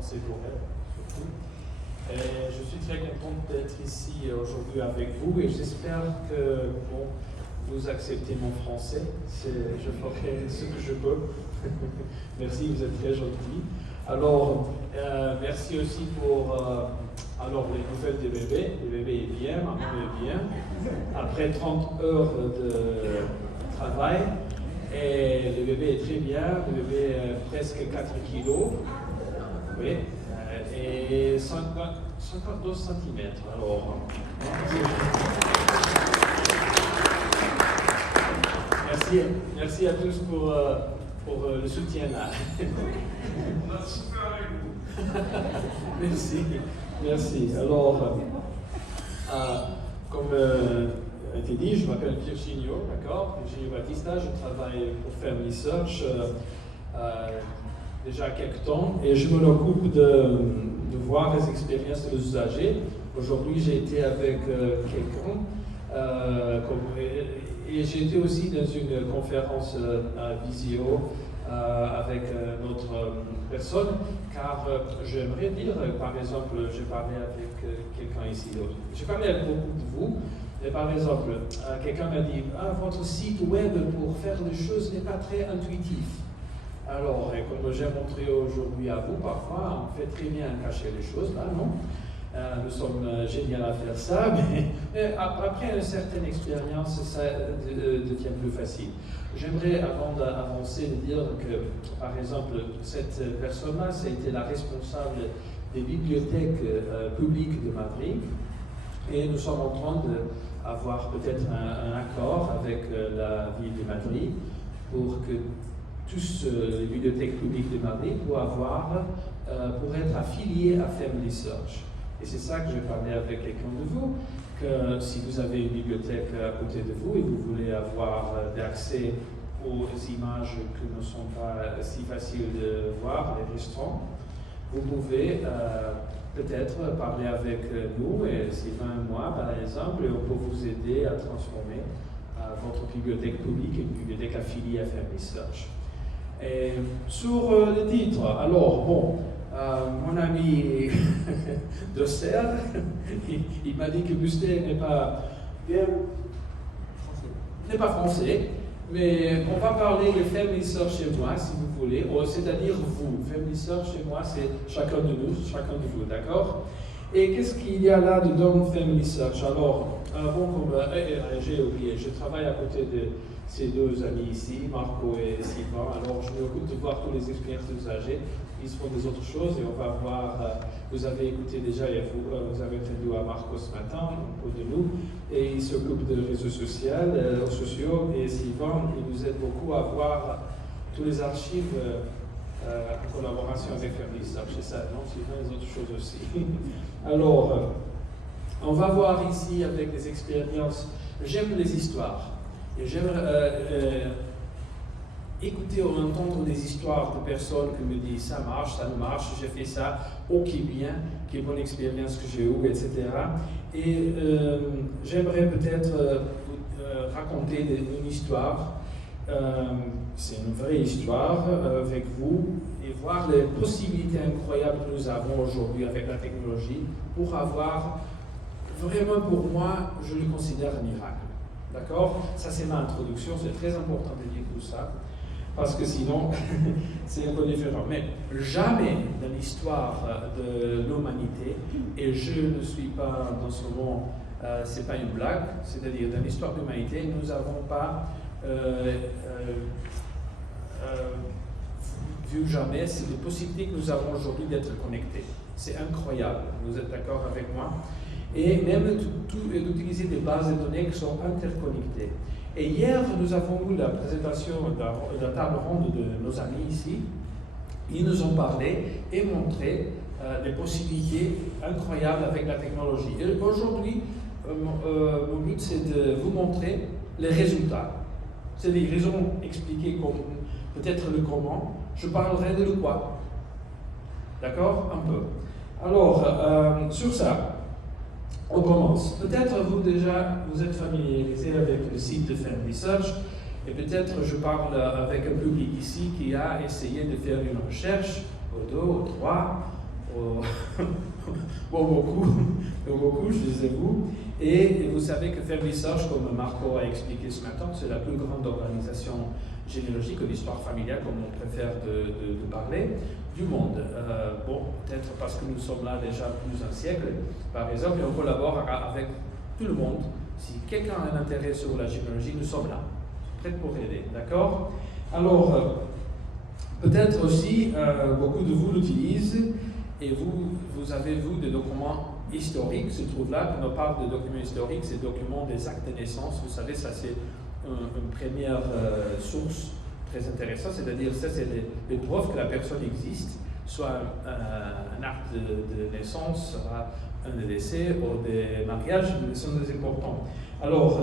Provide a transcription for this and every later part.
C'est pour elle, surtout. Et je suis très contente d'être ici aujourd'hui avec vous et j'espère que vous acceptez mon français. Je ferai ce que je peux. Merci, vous êtes très gentil. Alors, merci aussi pour les nouvelles des bébés. Le bébé est bien, maman est bien. Après 30 heures de travail, et le bébé est très bien. Le bébé est presque 4 kilos. Oui, et 52 cm. Alors, merci à tous pour le soutien là. On a souffert avec vous. Merci. Alors, comme a été dit, je m'appelle Virginio, d'accord? Virginio Battista, je travaille pour Family Search. Déjà quelques temps, et je m'occupe de voir les expériences des usagers. Aujourd'hui, j'ai été avec quelqu'un, et j'ai été aussi dans une conférence visio avec notre personne, car j'aimerais dire, par exemple, j'ai parlé avec quelqu'un ici, j'ai parlé avec beaucoup de vous, et par exemple, quelqu'un m'a dit, votre site web pour faire les choses n'est pas très intuitif. Alors, comme j'ai montré aujourd'hui à vous, parfois, on fait très bien cacher les choses, là, non? Nous sommes géniaux à faire ça, mais après une certaine expérience, ça devient plus facile. J'aimerais, avant d'avancer, dire que, par exemple, cette personne-là, ça a été la responsable des bibliothèques publiques de Madrid, et nous sommes en train d'avoir peut-être un accord avec la ville de Madrid pour que tous les bibliothèques publiques de Madrid pour être affiliés à Family Search. Et c'est ça que je parlais avec quelqu'un de vous, que si vous avez une bibliothèque à côté de vous et vous voulez avoir accès aux images qui ne sont pas si faciles de voir, les restaurants, vous pouvez peut-être parler avec nous, et Sylvain et moi par exemple, et on peut vous aider à transformer votre bibliothèque publique en une bibliothèque affiliée à Family Search. Et sur le titre, alors mon ami d'Auxerre, il m'a dit que Buster n'est pas français, mais on va parler de Family Search chez moi, si vous voulez, c'est-à-dire vous. Family Search chez moi, c'est chacun de nous, chacun de vous, d'accord? Et qu'est-ce qu'il y a là dedans Family Search? Alors, j'ai oublié, je travaille à côté de ces deux amis ici, Marco et Sylvain. Alors, je m'occupe de voir tous les experts usagers. Ils font des autres choses et on va voir. Vous avez écouté déjà, vous avez entendu à Marco ce matin, un peu de nous, et il s'occupe des réseaux sociaux. Et Sylvain, il nous aide beaucoup à voir tous les archives en collaboration avec Family Search. C'est ça, non? Sylvain, les autres choses aussi. Alors, on va voir ici avec les expériences. J'aime les histoires. Et j'aime écouter ou entendre des histoires de personnes qui me disent ça marche, ça ne marche, j'ai fait ça, ok bien, quelle bonne expérience que j'ai eue, etc. Et j'aimerais peut-être raconter une histoire, c'est une vraie histoire avec vous, et voir les possibilités incroyables que nous avons aujourd'hui avec la technologie pour avoir, vraiment pour moi, je le considère un miracle. D'accord? Ça, c'est ma introduction. C'est très important de dire tout ça, parce que sinon, c'est un peu différent. Mais jamais dans l'histoire de l'humanité, et je ne suis pas dans ce moment, c'est pas une blague, c'est-à-dire dans l'histoire de l'humanité, nous n'avons pas vu jamais ces possibilités que nous avons aujourd'hui d'être connectés. C'est incroyable. Vous êtes d'accord avec moi? Et même d'utiliser des bases de données qui sont interconnectées. Et hier, nous avons eu la présentation de la table ronde de nos amis ici. Ils nous ont parlé et montré des possibilités incroyables avec la technologie. Et aujourd'hui, mon but, c'est de vous montrer les résultats. C'est-à-dire, ils ont expliqué peut-être le comment. Je parlerai de le quoi. D'accord? Un peu. Alors, sur ça, on commence. Peut-être vous êtes familiarisé avec le site de Family Search, et peut-être je parle avec un public ici qui a essayé de faire une recherche au 2, au 3, beaucoup, je disais vous. Et vous savez que Fervisage, comme Marco a expliqué ce matin, c'est la plus grande organisation généalogique ou d'histoire familiale, comme on préfère de parler, du monde. Peut-être parce que nous sommes là déjà plus d'un siècle, par exemple, et on collabore avec tout le monde. Si quelqu'un a un intérêt sur la généalogie, nous sommes là, prêts pour aider, d'accord? Alors, peut-être aussi, beaucoup de vous l'utilisent, et vous avez, des documents historiques, se trouvent là. Quand on parle de documents historiques, c'est documents des actes de naissance. Vous savez, ça c'est une première source très intéressante, c'est-à-dire ça c'est les preuves que la personne existe, soit un acte de naissance, soit un décès ou des mariages, sont des importants. Alors,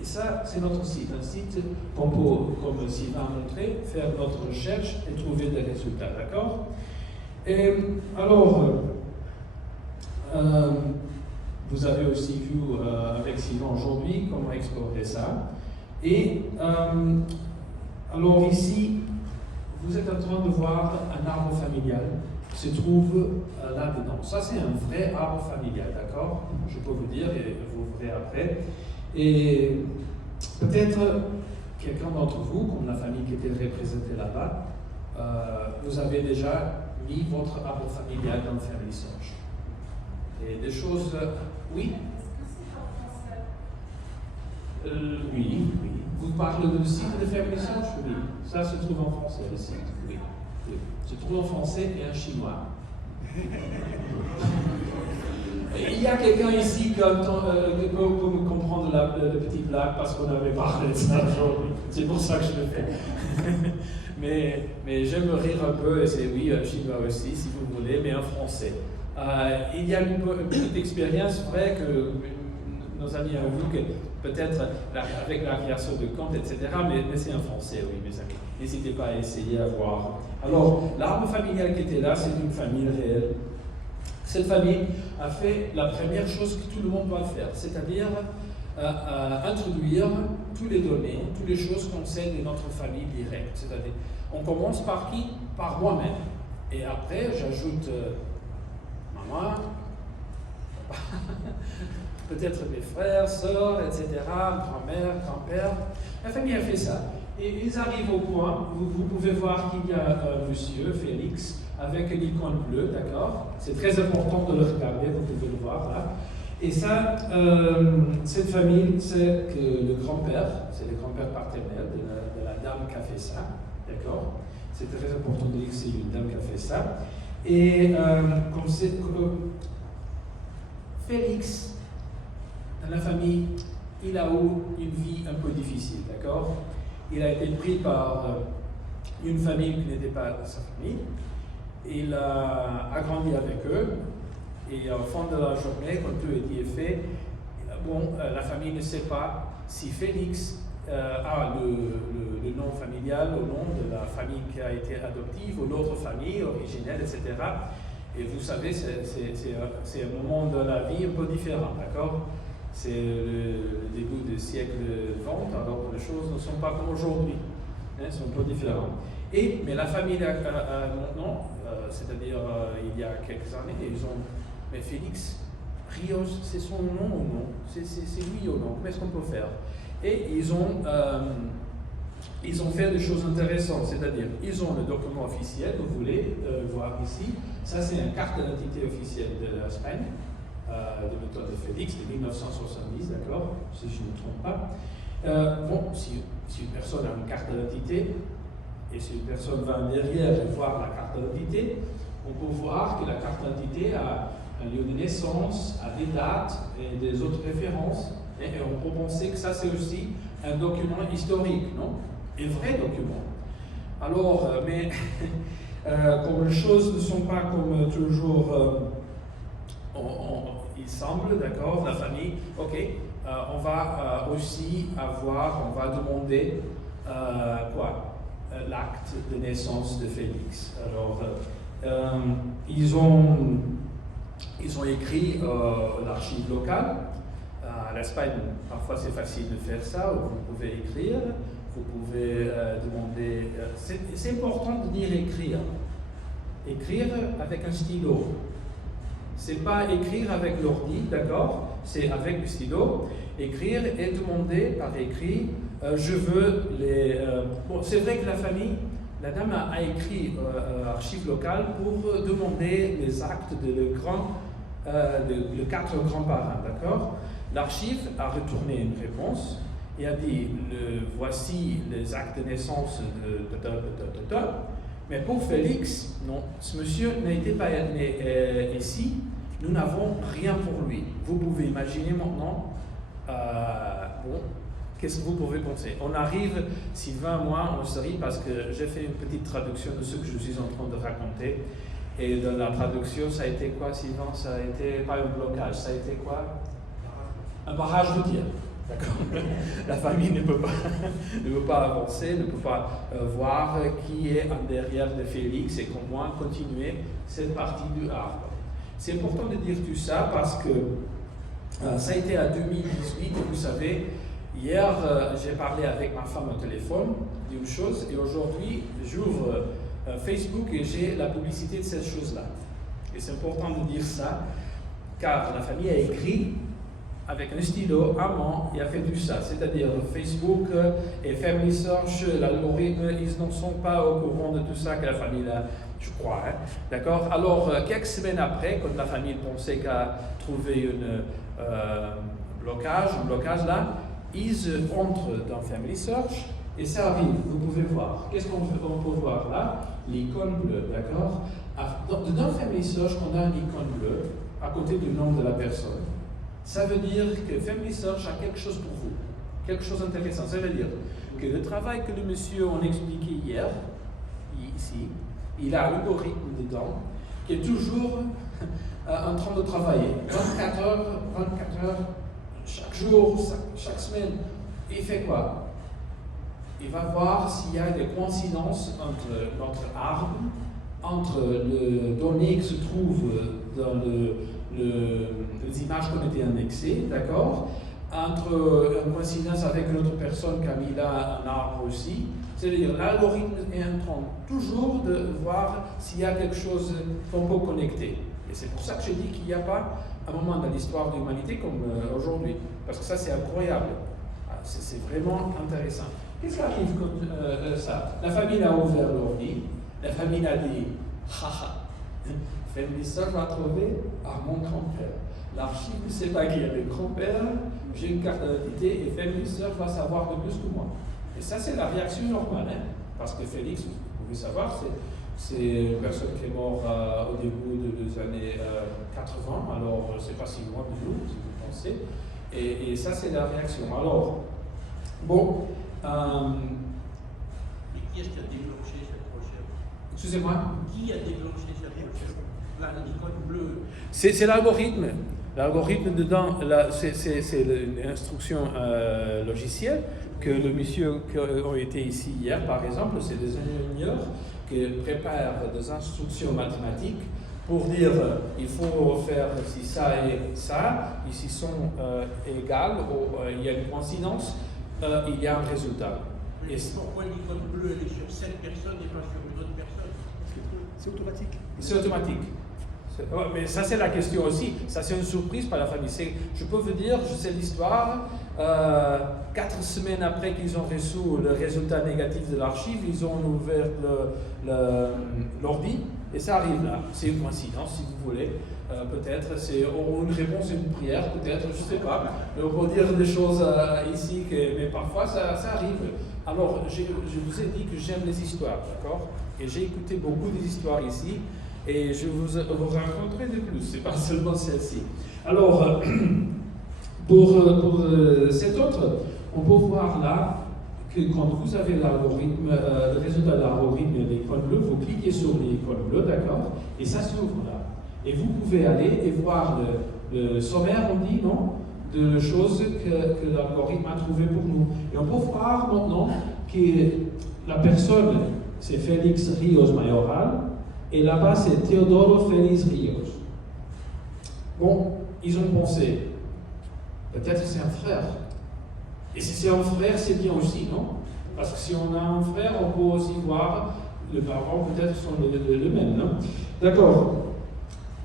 et ça c'est notre site, un site qu'on peut, comme Sylvain a montré, faire notre recherche et trouver des résultats, d'accord? Et alors, vous avez aussi vu avec Sylvain aujourd'hui comment explorer ça. Et alors ici, vous êtes en train de voir un arbre familial qui se trouve là-dedans. Ça, c'est un vrai arbre familial, d'accord? Je peux vous dire, et vous verrez après. Et peut-être quelqu'un d'entre vous, comme la famille qui était représentée là-bas, vous avez déjà mis votre arbre familial dans le Fervisage. Et des choses... oui? Oui. Vous parlez du site de Fervisage? Oui. Ça se trouve en français, le site. Oui. Se trouve en français et en chinois. Il y a quelqu'un ici qui peut me comprendre le petit blague parce qu'on avait parlé de ça aujourd'hui. C'est pour ça que je le fais. mais j'aime rire un peu, et c'est oui, chinois aussi, si vous voulez, mais en français. Il y a une petite expérience vraie que nos amis ont vu, que peut-être avec la création de comptes, etc., mais c'est en français, oui, mes amis. N'hésitez pas à essayer à voir. Alors, l'arbre familial qui était là, c'est une famille réelle. Cette famille a fait la première chose que tout le monde doit faire, c'est-à-dire introduire toutes les données, toutes les choses qu'on sait de notre famille directe. C'est-à-dire, on commence par qui? Par moi-même. Et après, j'ajoute maman, peut-être mes frères, sœurs, etc., grand-mère, grand-père. La famille a fait ça. Et ils arrivent au point, vous pouvez voir qu'il y a un monsieur, Félix, avec une icône bleue, d'accord? C'est très important de le regarder, vous pouvez le voir là. Et ça, cette famille, c'est que le grand-père, c'est le grand-père paternel de la dame qui a fait ça, d'accord? C'est très important de dire que c'est une dame qui a fait ça. Et comme c'est Félix, dans la famille, il a eu une vie un peu difficile, d'accord? Il a été pris par une famille qui n'était pas sa famille. Il a grandi avec eux. Et au fond de la journée, quand tout est dit et fait, la famille ne sait pas si Félix a le nom familial au nom de la famille qui a été adoptive ou l'autre famille originelle, etc. Et vous savez, c'est un moment de la vie un peu différent, d'accord? C'est le début du siècle 20, alors les choses ne sont pas comme aujourd'hui, hein, sont un peu différentes. Mais la famille a maintenant, c'est-à-dire il y a quelques années, ils ont, mais Félix Rios, c'est son nom ou non? C'est lui ou non? Qu'est-ce qu'on peut faire? Et ils ont fait des choses intéressantes, c'est-à-dire ils ont le document officiel, vous voulez voir ici. Ça, c'est une carte d'identité officielle de l'Espagne, de méthode de Félix, de 1970, d'accord, si je ne me trompe pas. Si une personne a une carte d'identité, et si une personne va derrière et voir la carte d'identité, on peut voir que la carte d'identité a un lieu de naissance, a des dates et des autres références. Et on peut penser que ça, c'est aussi un document historique, non? Un vrai document. Alors, mais comme les choses ne sont pas comme toujours il semble, d'accord, la famille, ok, on va aussi on va demander l'acte de naissance de Félix. Alors, ils ont écrit l'archive locale. À l'Espagne, parfois c'est facile de faire ça, vous pouvez écrire, vous pouvez demander... c'est important de dire écrire. écrire avec un stylo. C'est pas écrire avec l'ordi, d'accord? C'est avec le stylo, écrire et demander par écrit, je veux les... Bon, c'est vrai que la dame a écrit archive locale pour demander les actes de 4 grands-parents, d'accord? L'archive a retourné une réponse et a dit, voici les actes de naissance de... Mais pour Félix, non, ce monsieur n'était pas né ici, nous n'avons rien pour lui. Vous pouvez imaginer maintenant, bon, qu'est-ce que vous pouvez penser? On arrive, Sylvain, moi, on se rit parce que j'ai fait une petite traduction de ce que je suis en train de raconter. Et dans la traduction, ça a été quoi, Sylvain? Ça a été pas un blocage, ça a été quoi? Un barrage routier. D'accord. La famille ne peut pas avancer, ne peut pas voir qui est en derrière de Félix et comment continuer cette partie du arbre. C'est important de dire tout ça parce que ça a été à 2018 et vous savez, hier j'ai parlé avec ma femme au téléphone d'une chose et aujourd'hui j'ouvre Facebook et j'ai la publicité de cette chose-là. Et c'est important de dire ça car la famille a écrit avec un stylo à main et a fait tout ça. C'est-à-dire Facebook et Family Search, l'algorithme, ils n'en sont pas au courant de tout ça que la famille a, je crois. Hein. D'accord? Alors, quelques semaines après, quand la famille pensait qu'à trouver un blocage là, ils entrent dans Family Search et ça arrive, vous pouvez voir. Qu'est-ce qu'on peut voir là? L'icône bleue, d'accord? Dans Family Search, on a une icône bleue à côté du nom de la personne. Ça veut dire que Family Search a quelque chose pour vous, quelque chose d'intéressant. Ça veut dire que le travail que le monsieur a expliqué hier, ici, il a un algorithme dedans qui est toujours en train de travailler. 24 heures, chaque jour, chaque semaine. Et il fait quoi? Il va voir s'il y a des coïncidences entre notre arbre, entre les données qui se trouvent dans les images qui ont été annexées, d'accord, entre une coïncidence avec une autre personne qui a mis là un arbre aussi. C'est-à-dire l'algorithme est en train toujours de voir s'il y a quelque chose qu'on peut connecter. Et c'est pour ça que je dis qu'il n'y a pas un moment dans l'histoire de l'humanité comme aujourd'hui. Parce que ça, c'est incroyable. C'est vraiment intéressant. Qu'est-ce qui arrive comme ça? La famille a ouvert l'ordi. La famille a dit, haha, Family Search va trouver à mon grand-père. L'archive ne sait pas qui est le grand-père, j'ai une carte d'identité et Family Search va savoir de plus que moi. Et ça, c'est la réaction normale, hein, parce que Félix, vous pouvez savoir, c'est une personne qui est morte au début des années 80, alors c'est pas si loin de nous, si vous pensez. Et ça, c'est la réaction. Alors, bon. Et qui est-ce qui a déclenché cette recherche? Excusez-moi? Qui a déclenché cette recherche? L'icône bleue. C'est l'algorithme. L'algorithme dedans, c'est une instruction logicielle que le monsieur qui a été ici hier, par exemple, c'est des ingénieurs qui préparent des instructions mathématiques pour dire il faut faire si ça et ça, ici sont égales, ou il y a une coïncidence, il y a un résultat. Et pourquoi l'icône bleue elle est sur cette personne et pas sur une autre personne? C'est automatique. C'est automatique. Mais ça, c'est la question aussi. Ça, c'est une surprise pour la famille. Je peux vous dire, je sais l'histoire. 4 semaines après qu'ils ont reçu le résultat négatif de l'archive, ils ont ouvert l'ordi et ça arrive là. C'est une coïncidence, si vous voulez. Peut-être, c'est une réponse à une prière, peut-être, je ne sais pas. Mais on peut dire des choses ici, mais parfois ça arrive. Alors, je vous ai dit que j'aime les histoires, d'accord? Et j'ai écouté beaucoup des histoires ici. Et je vous raconterai de plus, c'est pas seulement celle-ci. Alors, pour cette autre, on peut voir là que quand vous avez l'algorithme, le résultat de l'algorithme et l'icône bleue, vous cliquez sur l'icône bleue, d'accord? Et ça s'ouvre là. Et vous pouvez aller et voir le sommaire, on dit, non? De choses que l'algorithme a trouvé pour nous. Et on peut voir maintenant que la personne, c'est Félix Rios Mayoral. Et là-bas, c'est Teodoro Félix Rios. Bon, ils ont pensé, peut-être que c'est un frère. Et si c'est un frère, c'est bien aussi, non? Parce que si on a un frère, on peut aussi voir les parents peut-être sont les mêmes, non? D'accord.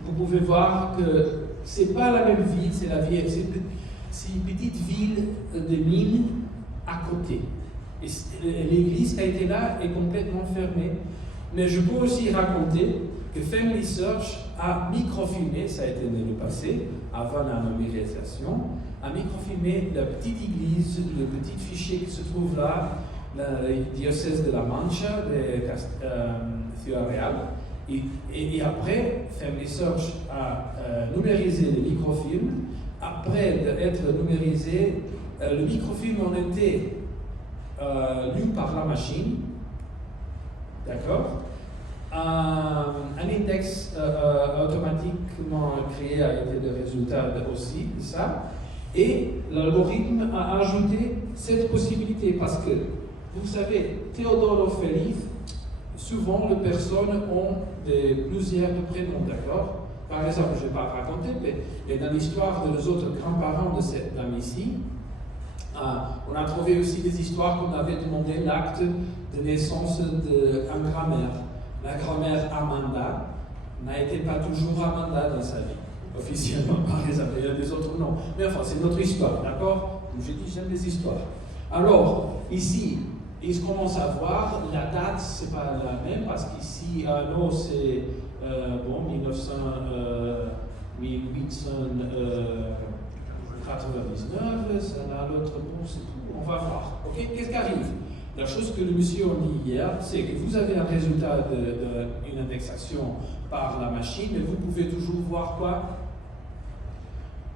Vous pouvez voir que c'est pas la même ville, c'est une petite ville de mines à côté. Et l'église qui a été là est complètement fermée. Mais je peux aussi raconter que Family Search a microfilmé, ça a été dans le passé, avant la numérisation, a microfilmé la petite église, le petit fichier qui se trouve là, le diocèse de la Mancha, de Ciudad Real. Et après, Family Search a numérisé le microfilm. Après d'être numérisé, le microfilm en était lu par la machine. D'accord? Un index automatiquement créé a été le résultat aussi de ça. Et l'algorithme a ajouté cette possibilité parce que, vous savez, Teodoro Félix, souvent les personnes ont plusieurs prénoms, d'accord? Par exemple, je ne vais pas raconter, mais dans l'histoire de nos autres grands-parents de cette dame ici, on a trouvé aussi des histoires qu'on avait demandé l'acte de naissance d'une grand-mère. La grand-mère Amanda n'était pas toujours Amanda dans sa vie, officiellement par exemple, il y a des autres noms. Mais enfin, c'est notre histoire, d'accord? Comme je dis, j'aime les histoires. Alors, ici, ils commencent à voir, la date, c'est pas la même, parce qu'ici, non, c'est, 1899, ça là, l'autre, bon, c'est tout, on va voir. Ok, qu'est-ce qui arrive? La chose que le monsieur a dit hier, c'est que vous avez un résultat d'une indexation par la machine, mais vous pouvez toujours voir quoi?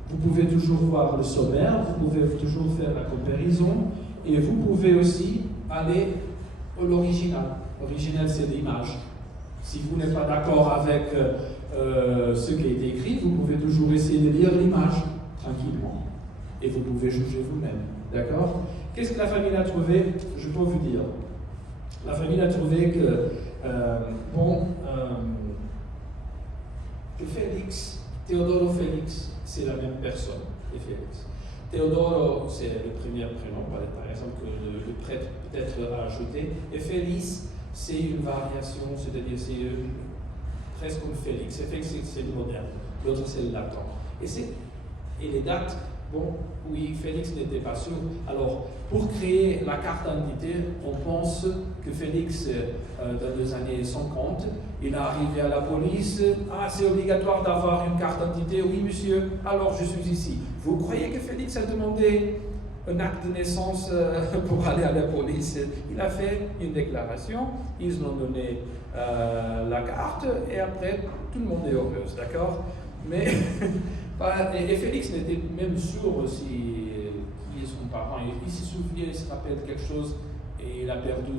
Vous pouvez toujours voir le sommaire, vous pouvez toujours faire la comparaison, et vous pouvez aussi aller à l'original. L'original, c'est l'image. Si vous n'êtes pas d'accord avec ce qui a été écrit, vous pouvez toujours essayer de lire l'image tranquillement. Et vous pouvez juger vous-même. D'accord? Qu'est-ce que la famille a trouvé? Je peux vous dire. La famille a trouvé que, que Félix, Teodoro Félix, c'est la même personne que Félix. Teodoro, c'est le premier prénom, par exemple, que le prêtre peut-être a ajouté. Et Félix, c'est une variation, c'est-à-dire c'est presque comme Félix. Et Félix, c'est le moderne. L'autre, c'est le latin. Et les dates, bon, oui, Félix n'était pas sûr. Alors, pour créer la carte d'identité, on pense que Félix, dans les années 50, il est arrivé à la police. Ah, c'est obligatoire d'avoir une carte d'identité. Oui, monsieur, alors je suis ici. Vous croyez que Félix a demandé un acte de naissance pour aller à la police? Il a fait une déclaration, ils ont donné la carte, et après, tout le monde est heureux, d'accord? Mais, et Félix n'était même sûr aussi qui est son parent. Il se souvient, il se rappelle quelque chose, et il a perdu.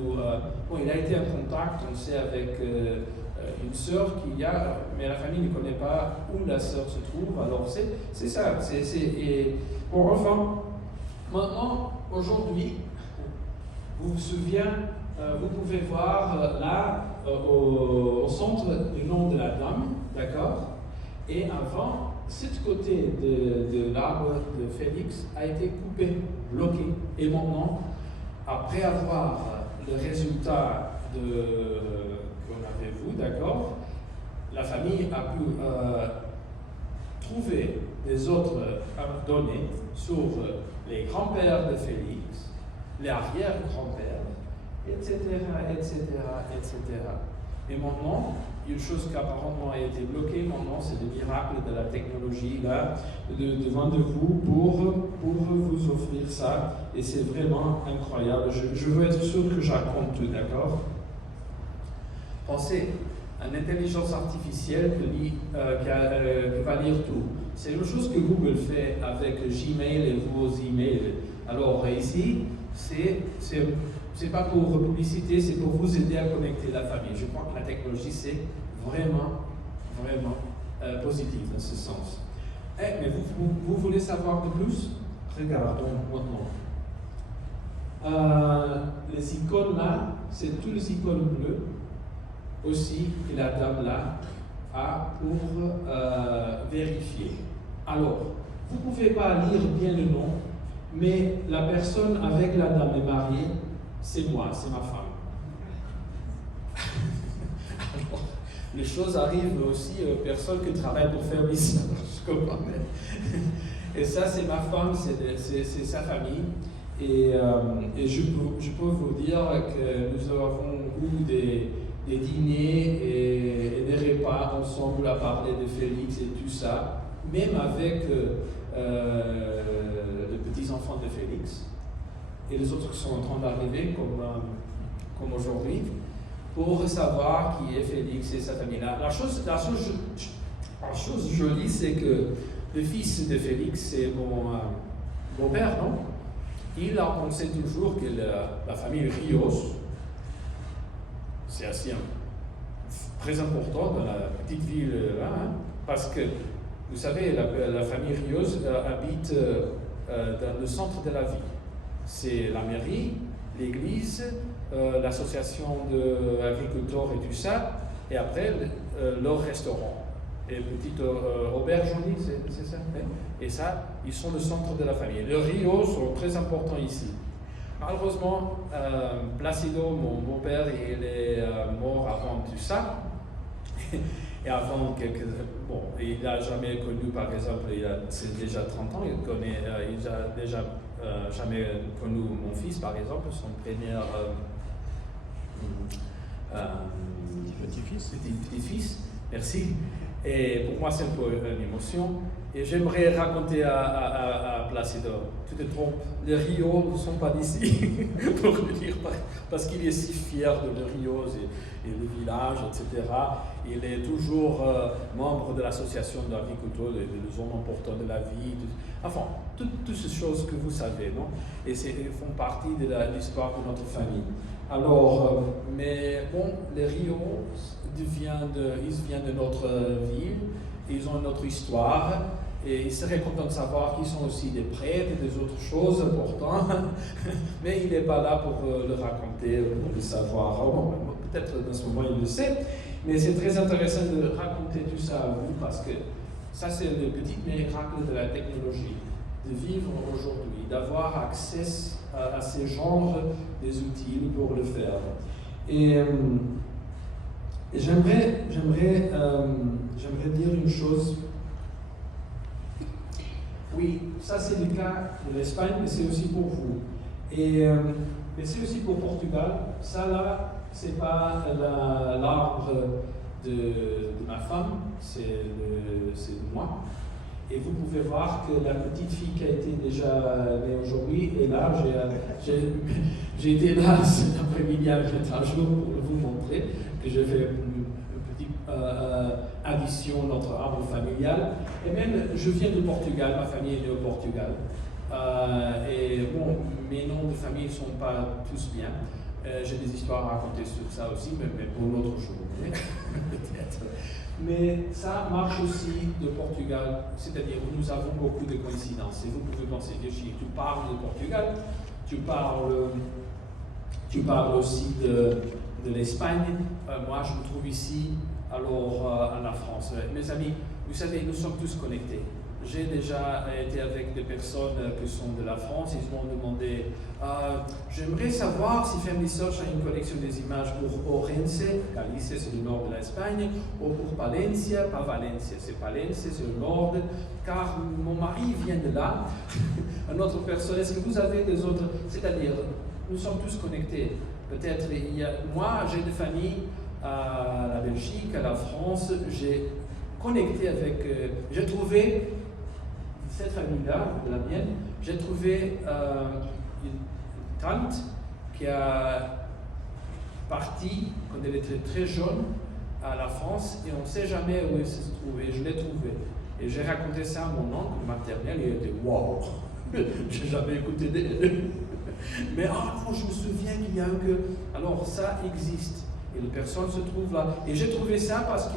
Il a été en contact, on sait, avec une sœur qu'il y a, mais la famille ne connaît pas où la sœur se trouve. Alors c'est ça. Bon, enfin, maintenant, aujourd'hui, vous vous souvenez, vous pouvez voir là, au centre, le nom de la dame, d'accord? Et avant, ce côté de l'arbre de Félix a été coupé, bloqué. Et maintenant, après avoir le résultat qu'on avait vu, d'accord, la famille a pu trouver des autres données sur les grands-pères de Félix, les arrière-grands-pères, etc., etc., etc. Et maintenant, une chose qui apparemment a été bloquée, maintenant, c'est le miracle de la technologie, là, devant de vous, pour vous offrir ça. Et c'est vraiment incroyable. Je veux être sûr que je raconte tout, d'accord? Pensez, une intelligence artificielle qui va lire tout. C'est une chose que Google fait avec Gmail et vos emails. Alors ici, c'est pas pour publicité, c'est pour vous aider à connecter la famille. Je crois que la technologie, c'est vraiment, vraiment positif dans ce sens. Mais vous voulez savoir de plus? Regardons maintenant. Les icônes là, c'est tous les icônes bleues aussi que la dame là a pour vérifier. Alors, vous ne pouvez pas lire bien le nom, mais la personne avec la dame est mariée, c'est moi, c'est ma femme. Alors, les choses arrivent aussi aux personnes qui travaillent pour faire mission, je comprends. Et ça, c'est ma femme, c'est sa famille. Et je peux vous dire que nous avons eu des dîners et des repas ensemble à parler de Félix et tout ça, même avec les petits-enfants de Félix et les autres qui sont en train d'arriver comme aujourd'hui, pour savoir qui est Félix et sa famille. La chose jolie, c'est que le fils de Félix, c'est mon beau-père, non? Il a pensé toujours que la famille Rios, c'est assez très important dans la petite ville là, hein, parce que, vous savez, la famille Rios habite dans le centre de la ville. C'est la mairie, l'église, l'association d'agriculteurs et tout ça, et après leur restaurant. Et petite auberge, on dit, c'est ça? Et ça, ils sont le centre de la famille. Les Rios sont très importants ici. Malheureusement, Placido, mon beau-père, il est mort avant tout ça. Et avant bon, il n'a jamais connu, par exemple, c'est déjà 30 ans, il n'a déjà jamais connu mon fils, par exemple, son premier petit-fils. Merci. Et pour moi, c'est un peu une émotion. Et j'aimerais raconter à Placido, tu te trompes, les Rios ne sont pas d'ici, pour le dire, parce qu'il est si fier de les Rios et le village, etc. Il est toujours membre de l'association d'agriculteurs, des hommes importants de la vie, enfin, toutes ces choses que vous savez, non? Et ils font partie de l'histoire de notre famille. Alors, mais bon, les Rios, ils viennent de notre ville, ils ont notre histoire, et ils seraient contents de savoir qu'ils sont aussi des prêtres et des autres choses importantes, mais il n'est pas là pour le raconter, pour le savoir. Bon, peut-être dans ce moment il le sait, mais c'est très intéressant de raconter tout ça à vous, parce que ça c'est le petit miracle de la technologie, de vivre aujourd'hui, d'avoir accès à ces genres des outils pour le faire. Et j'aimerais dire une chose. Oui, ça c'est le cas de l'Espagne, mais c'est aussi pour vous. Mais c'est aussi pour Portugal. Ça là, c'est pas l'arbre de ma femme, c'est de moi. Et vous pouvez voir que la petite fille qui a été déjà née aujourd'hui est là. J'ai été là cet après-midi avec un jour pour vous montrer que j'ai fait une petite addition à notre arbre familial. Et même, je viens du Portugal, ma famille est née au Portugal. Et bon, mes noms de famille ne sont pas tous bien. J'ai des histoires à raconter sur ça aussi, mais pour une autre chose, peut-être. Mais ça marche aussi de Portugal, c'est-à-dire où nous avons beaucoup de coïncidences. Et vous pouvez penser, Virginie, tu parles de Portugal, tu parles aussi de l'Espagne. Moi, je me trouve ici, alors en la France. Mes amis, vous savez, nous sommes tous connectés. J'ai déjà été avec des personnes qui sont de la France, ils m'ont demandé j'aimerais savoir si Family Search a une collection des images pour Orense, Galice c'est le nord de l'Espagne, ou pour Palencia, pas Valencia, c'est Palencia, c'est le nord, car mon mari vient de là. Une autre personne, est-ce que vous avez des autres, c'est-à-dire, nous sommes tous connectés. Peut-être, moi j'ai des familles à la Belgique, à la France, j'ai connecté avec, j'ai trouvé cette famille-là, la mienne, j'ai trouvé une tante qui a parti quand elle était très jeune à la France et on ne sait jamais où elle se trouvait. Je l'ai trouvée. Et j'ai raconté ça à mon oncle maternel et il était waouh, j'ai jamais écouté d'elle. Mais non, je me souviens qu'il y a que. Alors ça existe et la personne se trouve là. Et j'ai trouvé ça parce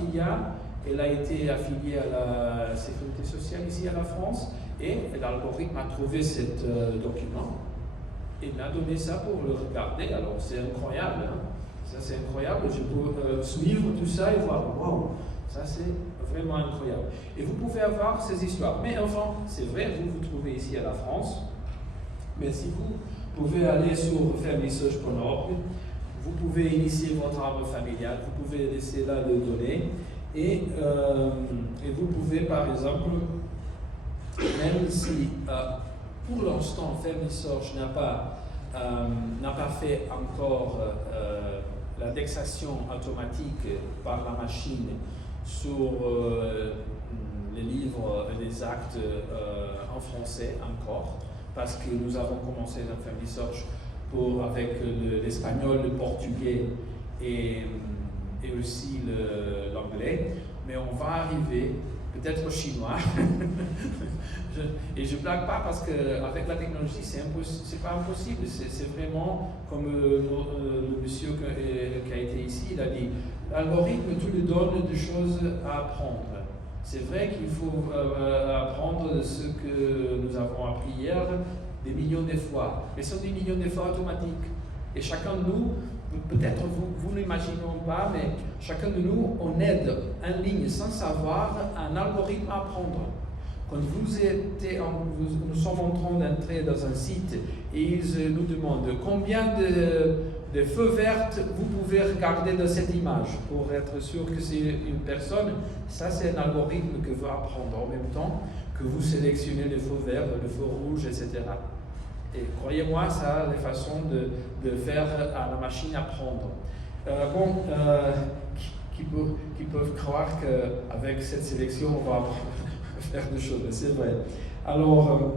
elle a été affiliée à la sécurité sociale ici à la France et l'algorithme a trouvé ce document et m'a donné ça pour le regarder. Alors c'est incroyable, hein? Ça c'est incroyable. Je peux suivre tout ça et voir, waouh, ça c'est vraiment incroyable. Et vous pouvez avoir ces histoires. Mais enfin, c'est vrai, vous vous trouvez ici à la France, mais si vous pouvez aller sur familysearch.org, vous pouvez initier votre arbre familial, vous pouvez laisser là les données et vous pouvez par exemple, même si pour l'instant Family Search n'a pas fait encore l'indexation automatique par la machine sur les livres et les actes en français encore, parce que nous avons commencé dans Family Search avec l'espagnol, le portugais et aussi l'anglais, mais on va arriver peut-être au chinois. Et je blague pas parce qu'avec la technologie, c'est pas impossible. C'est vraiment comme le monsieur qui a été ici, il a dit, l'algorithme tout lui donne des choses à apprendre. C'est vrai qu'il faut apprendre ce que nous avons appris hier des millions de fois, mais ce sont des millions de fois automatiques. Et chacun de nous, peut-être vous n'imaginez pas, mais chacun de nous, on aide en ligne sans savoir un algorithme à apprendre. Quand nous sommes en train d'entrer dans un site et ils nous demandent combien de feux verts vous pouvez regarder dans cette image pour être sûr que c'est une personne, ça c'est un algorithme que va apprendre en même temps que vous sélectionnez les feux verts, les feux rouges, etc. Et croyez-moi, ça a des façons de faire à la machine apprendre. Qui peuvent croire qu'avec cette sélection, on va faire des choses, c'est vrai. Alors,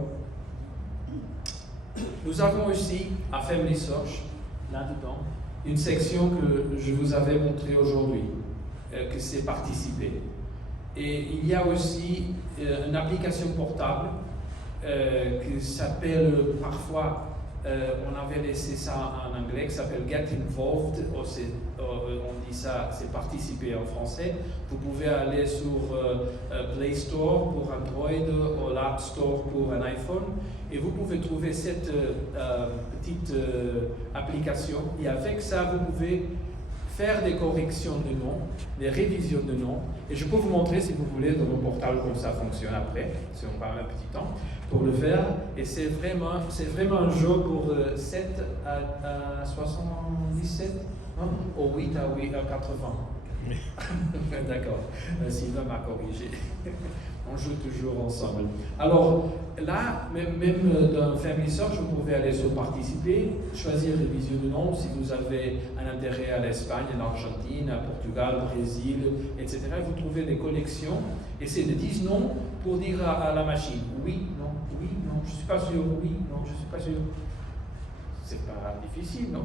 nous avons aussi à Family Search, là-dedans, une section que je vous avais montrée aujourd'hui, que c'est participer. Et il y a aussi une application portable qui s'appelle parfois, on avait laissé ça en anglais, qui s'appelle Get Involved, on dit ça, c'est participer en français. Vous pouvez aller sur Play Store pour Android ou l'App Store pour un iPhone et vous pouvez trouver cette petite application et avec ça vous pouvez faire des corrections de noms, des révisions de noms et je peux vous montrer si vous voulez dans mon portable comment ça fonctionne après, si on parle un petit temps pour le faire et c'est vraiment un jeu pour 7 à 77 au 8 à 80. D'accord, Sylvain m'a corrigé. On joue toujours ensemble. Alors là, même dans Family Search, vous pouvez aller sur participer, choisir les révision de nom si vous avez un intérêt à l'Espagne, à l'Argentine, à Portugal, Brésil, etc. Vous trouvez des collections et c'est de 10 noms pour dire à la machine oui, non, je ne suis pas sûr, oui, non, je ne suis pas sûr. C'est pas difficile, non?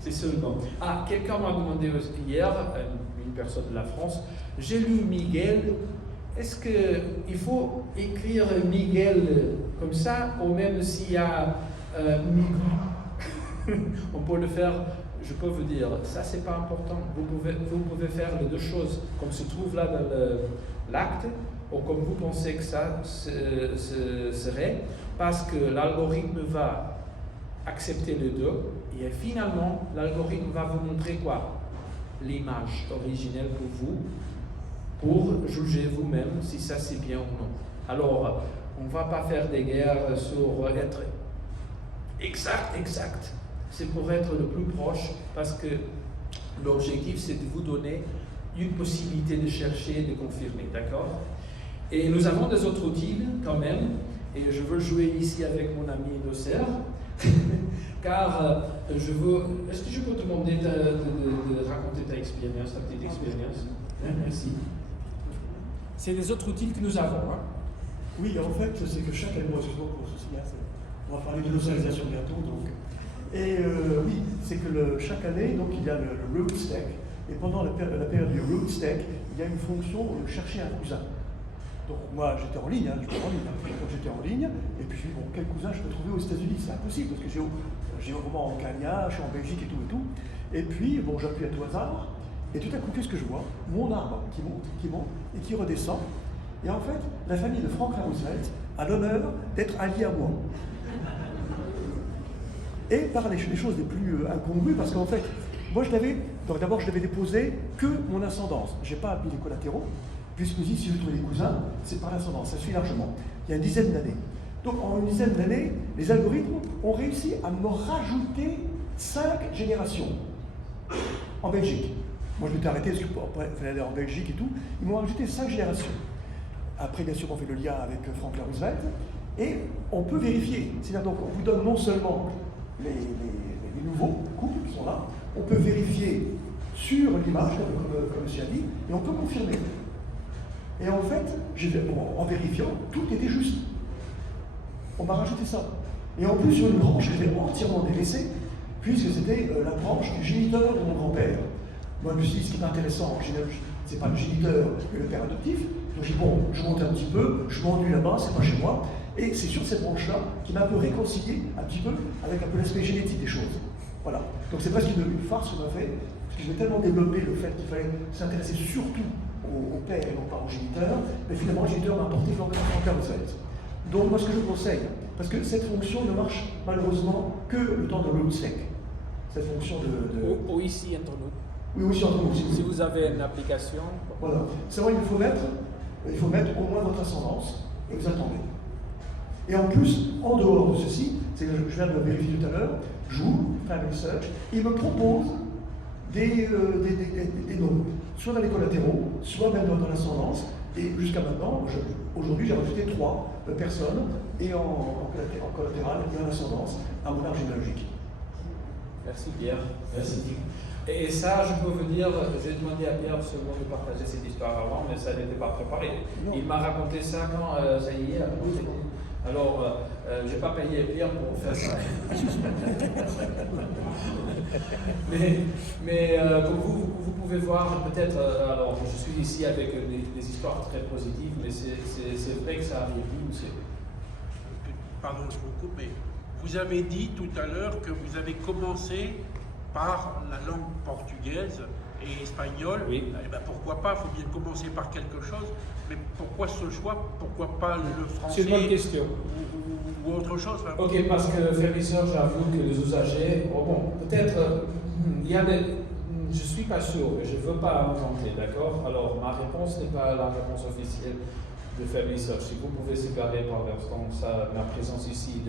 C'est seulement. Ah, quelqu'un m'a demandé hier, une personne de la France, j'ai lu Miguel. Est-ce qu'il faut écrire Miguel comme ça, ou même s'il y a Miguel? On peut le faire, je peux vous dire, ça c'est pas important. Vous pouvez faire les deux choses, comme se trouve là dans l'acte, ou comme vous pensez que ça serait, parce que l'algorithme va accepter les deux, et finalement, l'algorithme va vous montrer quoi? L'image originelle pour vous, pour juger vous-même si ça c'est bien ou non. Alors, on ne va pas faire des guerres sur être exact. C'est pour être le plus proche, parce que l'objectif c'est de vous donner une possibilité de chercher et de confirmer, d'accord? Et nous avons des autres outils quand même, et je veux jouer ici avec mon ami Nosser, car je veux... Est-ce que je peux te demander de raconter ta expérience, ta petite expérience? Merci. C'est les autres outils que nous avons. Hein? Oui, en fait, c'est que chaque année, excuse-moi pour ceci, on va parler de localisation bientôt. Donc. Et oui, c'est que chaque année, donc, il y a le root stack. Et pendant la période du root stack, il y a une fonction de chercher un cousin. Donc moi, j'étais en ligne, Donc j'étais en ligne, et puis bon, quel cousin je peux trouver aux États-Unis? C'est impossible, parce que j'ai vraiment en Kenya, je suis en Belgique et tout. Et puis, bon, j'appuie à tout hasard. Et tout à coup, qu'est-ce que je vois? Mon arbre qui monte et qui redescend. Et en fait, la famille de Franklin Roosevelt a l'honneur d'être alliée à moi. Et par les choses les plus incongrues, parce qu'en fait, moi d'abord je n'avais déposé que mon ascendance. Je n'ai pas mis les collatéraux, puisque si je trouve des cousins, c'est par l'ascendance, ça suit largement. Il y a une dizaine d'années. Donc en une dizaine d'années, les algorithmes ont réussi à me rajouter 5 générations. en Belgique. Moi, je m'étais arrêté parce qu'il fallait aller en Belgique et tout. Ils m'ont rajouté 5 générations. Après, bien sûr, on fait le lien avec Franklin Roosevelt. Et on peut vérifier. C'est-à-dire, donc, on vous donne non seulement les nouveaux couples qui sont là, on peut vérifier sur l'image, comme monsieur a dit, et on peut confirmer. Et en fait, en vérifiant, tout était juste. On m'a rajouté ça. Et en plus, sur une branche que j'avais entièrement délaissée, puisque c'était la branche du géniteur de mon grand-père. Moi, je me suis dit, ce qui est intéressant en généalogie, c'est pas le géniteur, mais le père adoptif. Donc j'ai dit, bon, je monte un petit peu, je m'ennuie là-bas, c'est pas chez moi. Et c'est sur cette branche-là qui m'a un peu réconcilié, un petit peu, avec un peu l'aspect génétique des choses. Voilà. Donc c'est presque une farce qu'on a fait, parce que j'ai tellement développé le fait qu'il fallait s'intéresser surtout au père et non pas au géniteur, mais finalement, le géniteur m'a apporté Franklin Roosevelt. Donc moi, ce que je conseille, parce que cette fonction ne marche malheureusement que le temps de RootSec. Cette fonction de... Ou ici, entre nous. Oui, aussi entre nous. Si vous avez une application. Voilà. C'est vrai, il faut mettre au moins votre ascendance, et vous attendez. Et en plus, en dehors de ceci, c'est que je viens de le vérifier tout à l'heure, j'ouvre Family Search, il me propose des noms, soit dans les collatéraux, soit même dans l'ascendance. Et jusqu'à maintenant, aujourd'hui, j'ai rajouté 3 personnes, et en collatéral, et en ascendance, à mon arbre généalogique. Merci Pierre. Merci. Et ça, je peux vous dire, j'ai demandé à Pierre seulement de partager cette histoire avant, mais ça n'était pas préparé. Non. Il m'a raconté ça quand ça y est. Alors, je n'ai pas payé Pierre pour faire ça. mais pour vous pouvez voir peut-être, alors je suis ici avec des histoires très positives, mais c'est vrai que ça arrive aussi. Pardon, je vous coupe, mais vous avez dit tout à l'heure que vous avez commencé par la langue portugaise et espagnole. Oui. Eh ben, pourquoi pas, il faut bien commencer par quelque chose, mais pourquoi ce choix? Pourquoi pas le français? C'est une bonne question. Ou autre chose? Enfin, Ok, parce que Fermisseur, j'avoue que les usagers, bon, peut-être, il y a des... Je ne suis pas sûr, je ne veux pas inventer, d'accord? Alors, ma réponse n'est pas la réponse officielle de Fermisseur. Si vous pouvez séparer par l'instant ma présence ici,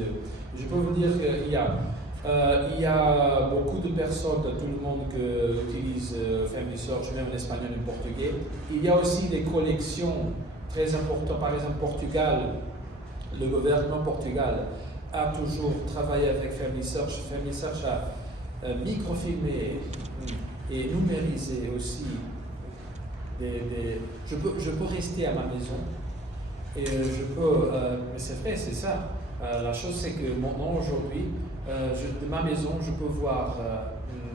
je peux vous dire qu'il y a beaucoup de personnes, tout le monde qui utilise Family Search, même en espagnol et en portugais. Il y a aussi des collections très importantes, par exemple Portugal, le gouvernement Portugal a toujours travaillé avec Family Search. Family Search a microfilmé et numérisé aussi je peux rester à ma maison et je peux, mais c'est vrai, c'est ça. La chose c'est que maintenant aujourd'hui, de ma maison, je peux voir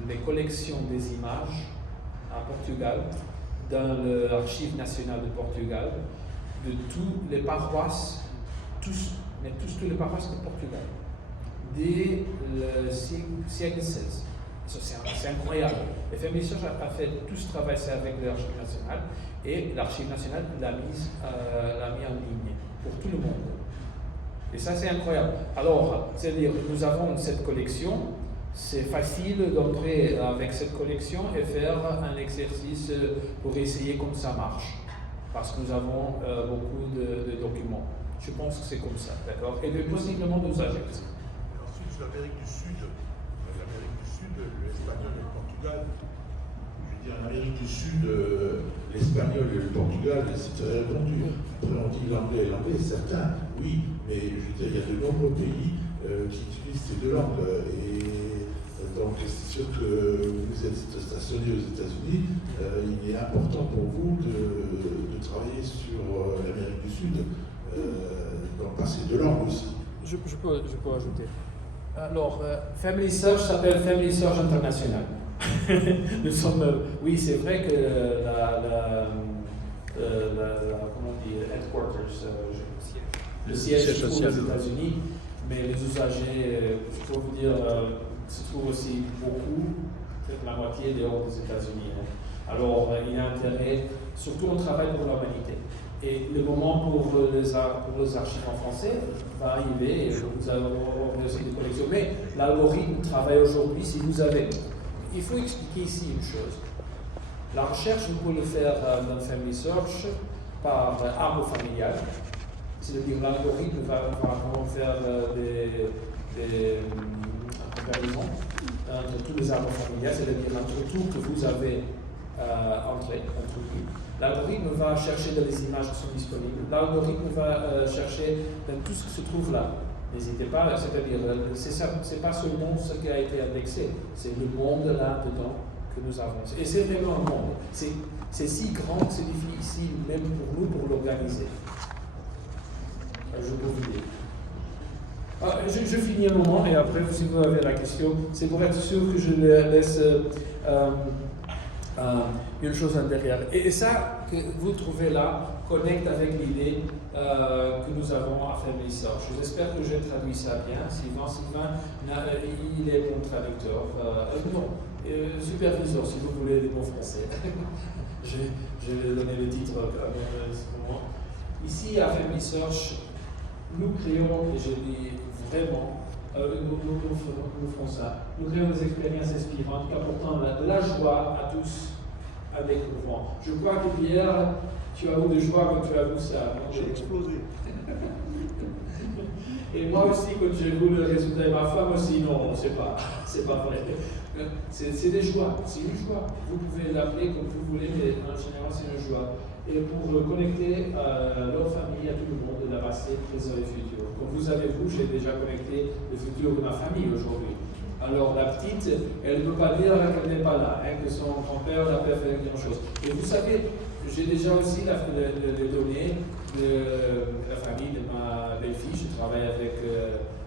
les collections des images à Portugal, dans l'Archive nationale de Portugal, de toutes les paroisses, tous les paroisses de Portugal, dès le siècle XVI. C'est incroyable. Et Family Search a fait tout ce travail avec l'Archive nationale, et l'Archive nationale l'a mis en ligne pour tout le monde. Et ça, c'est incroyable. Alors, c'est-à-dire, nous avons cette collection, c'est facile d'entrer avec cette collection et faire un exercice pour essayer comment ça marche. Parce que nous avons beaucoup de documents. Je pense que c'est comme ça, d'accord? Et possiblement d'usagers aussi. Ensuite, sur l'Amérique du Sud, l'espagnol et le Portugal. Je veux dire, en Amérique du Sud, l'espagnol et le Portugal, c'est très répandu. Après, on dit l'anglais et l'anglais, certains, oui, mais je veux dire, il y a de nombreux pays qui utilisent ces deux langues. Et donc, c'est sûr que vous êtes stationné aux États-Unis, il est important pour vous de travailler sur l'Amérique du Sud, donc par ces deux langues aussi. Je peux ajouter. Alors, Family Search s'appelle Family Search International. Nous sommes, oui, c'est vrai que comment on dit, headquarters, le siège se trouve aux États-Unis, mais les usagers, je peux vous dire, se trouvent aussi beaucoup, peut-être la moitié dehors des États-Unis. Alors, il y a intérêt, surtout on travaille pour l'humanité. Et le moment pour les archives en français va arriver, et vous avez aussi des collections. Mais l'algorithme travaille aujourd'hui. Si vous avez. Il faut expliquer ici une chose. La recherche, vous pouvez le faire dans Family Search par arbre familial. C'est-à-dire l'algorithme va vraiment faire des comparisons entre tous les arbres familiaux, c'est-à-dire entre tout que vous avez introduit. L'algorithme va chercher dans les images qui sont disponibles. L'algorithme va chercher dans tout ce qui se trouve là. N'hésitez pas, c'est-à-dire, c'est pas seulement ce qui a été indexé, c'est le monde là-dedans que nous avons. Et c'est vraiment un monde. C'est si grand que c'est difficile, même pour nous, pour l'organiser. Je peux vous dire. Je finis un moment et après, si vous avez la question, c'est pour être sûr que je laisse une chose derrière. Et ça que vous trouvez là connecte avec l'idée que nous avons à Family Search. J'espère que j'ai traduit ça bien. Sylvain, il est mon traducteur. Superviseur, si vous voulez des mots français. je vais donner le titre à ce moment. Ici, à Family Search, nous créons, et je dis vraiment, nous faisons ça, nous créons des expériences inspirantes qui apportent de la joie à tous avec le vent. Je crois que Pierre, tu as eu de joie quand tu as vu ça. J'ai explosé. Et moi aussi, quand j'ai vu le résultat, et ma femme aussi, non, c'est pas vrai. C'est des joies, c'est une joie. Vous pouvez l'appeler comme vous voulez, mais en général, c'est une joie. Et pour connecter leur famille à tout le monde, la passé, présent et futur. Comme vous avez vu, j'ai déjà connecté le futur de ma famille aujourd'hui. Alors la petite, elle ne peut pas dire qu'elle n'est pas là, que son grand-père n'a pas fait quelque chose. Et vous savez, j'ai déjà aussi les données de la famille de ma belle-fille. Je travaille avec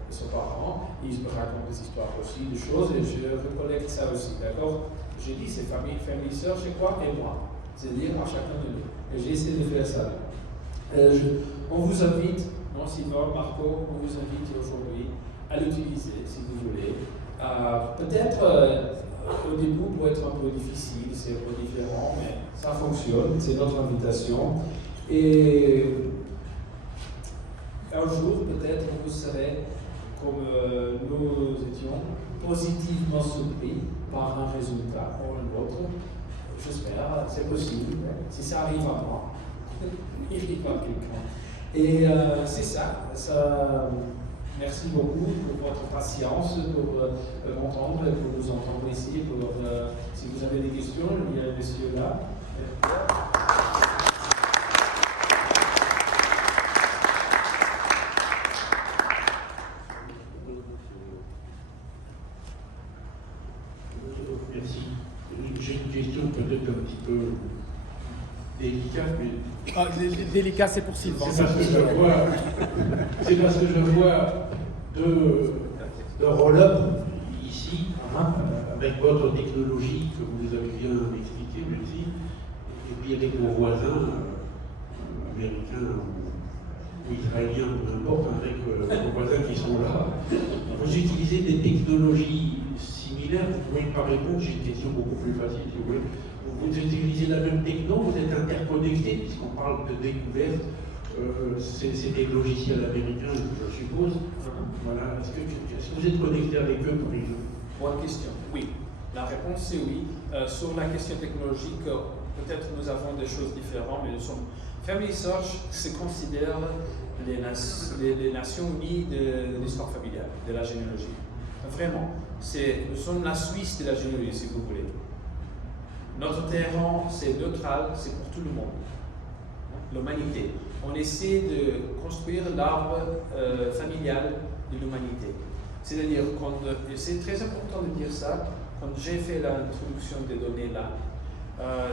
ses parents, ils me racontent des histoires aussi, des choses, et je recollecte ça aussi, d'accord? J'ai dit, c'est famille Search, c'est quoi? Et moi. C'est-à-dire à chacun de nous. Et j'ai essayé de faire ça. On vous invite, non, Sylvain, Marco, on vous invite aujourd'hui à l'utiliser, si vous voulez. Peut-être au début pour être un peu difficile, c'est un peu différent, mais ça fonctionne, c'est notre invitation. Et un jour, peut-être, vous serez, comme nous étions, positivement surpris par un résultat ou un autre. J'espère, c'est possible. Si ça arrive à moi, il arrive à quelqu'un. Et c'est ça. Merci beaucoup pour votre patience, pour m'entendre et pour nous entendre ici. Si vous avez des questions, il y a un monsieur là. Merci. J'ai une question peut-être un petit peu délicate, mais... délicat, c'est pour Sylvain. C'est parce que je vois de roll-up ici, avec votre technologie que vous nous avez bien expliqué, merci, et puis avec vos voisins américains ou israéliens, peu importe, avec vos voisins qui sont là. Vous utilisez des technologies similaires, vous pouvez pas répondre, j'ai une question beaucoup plus facile si vous voulez. Vous utilisez la même techno, vous êtes interconnectés, puisqu'on parle de découverte, c'est des logiciels américains, je suppose. Voilà. Est-ce que vous êtes connecté avec eux, par exemple? Bonne question. Oui. La réponse c'est oui. Sur la question technologique, peut-être nous avons des choses différentes, mais nous sommes. Family Search se considère les Nations Unies de l'histoire familiale, de la généalogie. Vraiment. Nous sommes la Suisse de la généalogie, si vous voulez. Notre terrain, c'est neutral, c'est pour tout le monde. L'humanité. On essaie de construire l'arbre familial de l'humanité. C'est-à-dire, c'est très important de dire ça, quand j'ai fait l'introduction des données là,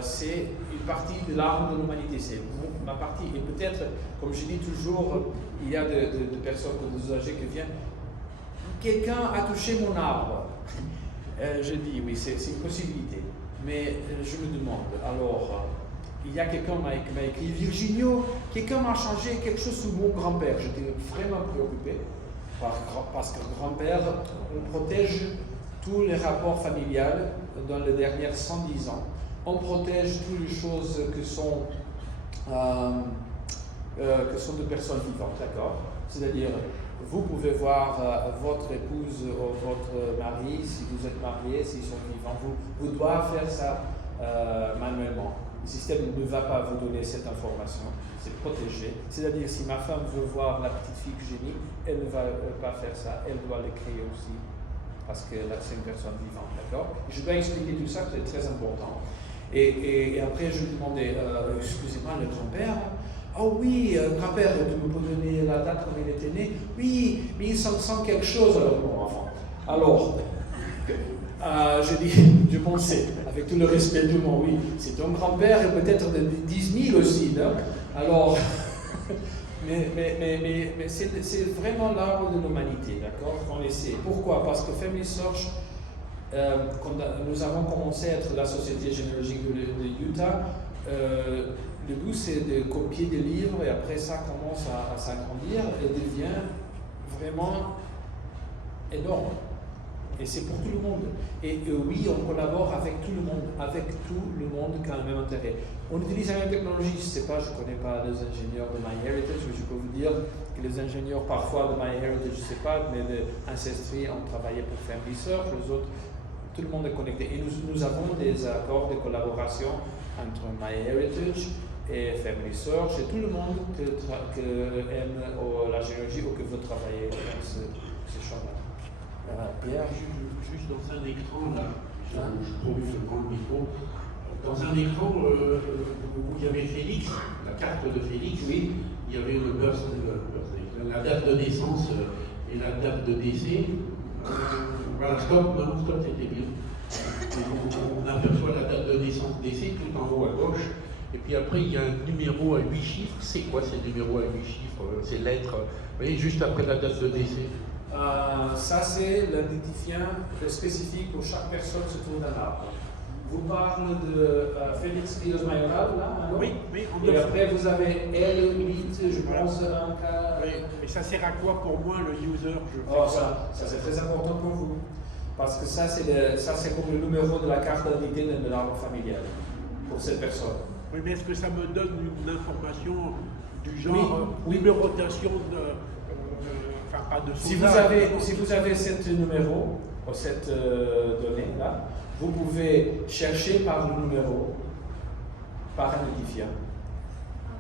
c'est une partie de l'arbre de l'humanité, c'est ma partie. Et peut-être, comme je dis toujours, il y a des personnes, des usagers qui viennent, quelqu'un a touché mon arbre. Je dis oui, c'est une possibilité. Mais je me demande, alors, il y a quelqu'un qui m'a écrit, Virginio, quelqu'un m'a changé quelque chose sur mon grand-père. J'étais vraiment préoccupé, parce que grand-père, on protège tous les rapports familiales dans les dernières 110 ans. On protège toutes les choses que sont de personnes vivantes, d'accord? C'est-à-dire, vous pouvez voir votre épouse ou votre mari, si vous êtes marié, s'ils sont vivants, vous devez faire ça manuellement. Le système ne va pas vous donner cette information, c'est protégé. C'est-à-dire, si ma femme veut voir la petite fille que j'ai mise, elle ne va pas faire ça, elle doit le créer aussi. parce que là, c'est une personne vivante, d'accord? Je dois expliquer tout ça, c'est très important. Et après, je lui demandais, excusez-moi, le grand-père, oh oui, grand-père, tu me peux donner la date quand il était né? Oui, mais il sent quelque chose, alors mon enfant. Alors, je dis, je pensais, avec tout le respect du monde, oui, c'est ton grand-père et peut-être de 10 000 aussi, là. Alors, mais c'est vraiment l'arbre de l'humanité, d'accord? On essaie. Pourquoi? Parce que Family Search, quand nous avons commencé à être la société généalogique de Utah, le but c'est de copier des livres et après ça commence à s'agrandir et devient vraiment énorme. Et c'est pour tout le monde. Et oui, on collabore avec tout le monde qui a le même intérêt. On utilise la même technologie, je ne sais pas, je ne connais pas les ingénieurs de MyHeritage, mais je peux vous dire que les ingénieurs parfois de MyHeritage, je ne sais pas, mais de Ancestry ont travaillé pour Family Search, les autres, tout le monde est connecté. Et nous avons des accords de collaboration entre MyHeritage et Family Search et tout le monde qui aime la généalogie ou que veut travailler dans ce champ-là. Pierre, juste dans un écran, là, je trouve que je prends le micro. Dans un écran, où il y avait Félix, la carte de Félix, oui, il y avait la date de naissance et la date de décès. Voilà, stop, c'était bien. On aperçoit la date de naissance, décès tout en haut à gauche. Et puis après, il y a un numéro à 8 chiffres. C'est quoi ces numéros à 8 chiffres? Ces lettres, vous voyez, juste après la date de décès. Ça, c'est l'identifiant spécifique pour chaque personne se trouve dans l'arbre. Vous parlez de Félix Rios Mayoral, là, alors? Oui, et après, vous avez L8, je pense, un cas. Oui, mais ça sert à quoi pour moi, le user? Ça c'est très important pour vous. Parce que ça, c'est comme le numéro de la carte d'identité de l'arbre familial pour cette personne. Oui, mais est-ce que ça me donne une information du genre numérotation de. Pas de si vous avez ce numéro, cette donnée-là, vous pouvez chercher par le numéro, par un identifiant.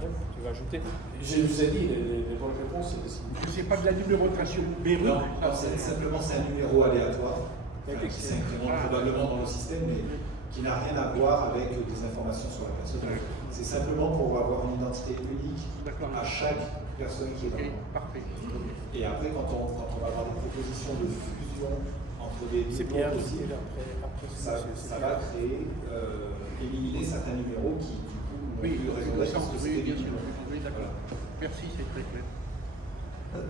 Tu vas ajouter. Je vous ai dit, les bonnes réponses, c'est possible. C'est pas de la numérotation, mais oui. Non, simplement c'est un numéro aléatoire, qui s'incrémente probablement dans le système, mais qui n'a rien à voir avec des informations sur la personne. C'est simplement pour avoir une identité unique à chaque personne qui est dans le monde. Parfait. Et après, quand on va avoir des propositions de fusion entre des numéros possibles, ça va créer, éliminer certains numéros qui, du coup, n'ont plus raison d'être parce que c'était des numéros. Oui, d'accord. Merci, c'est très clair.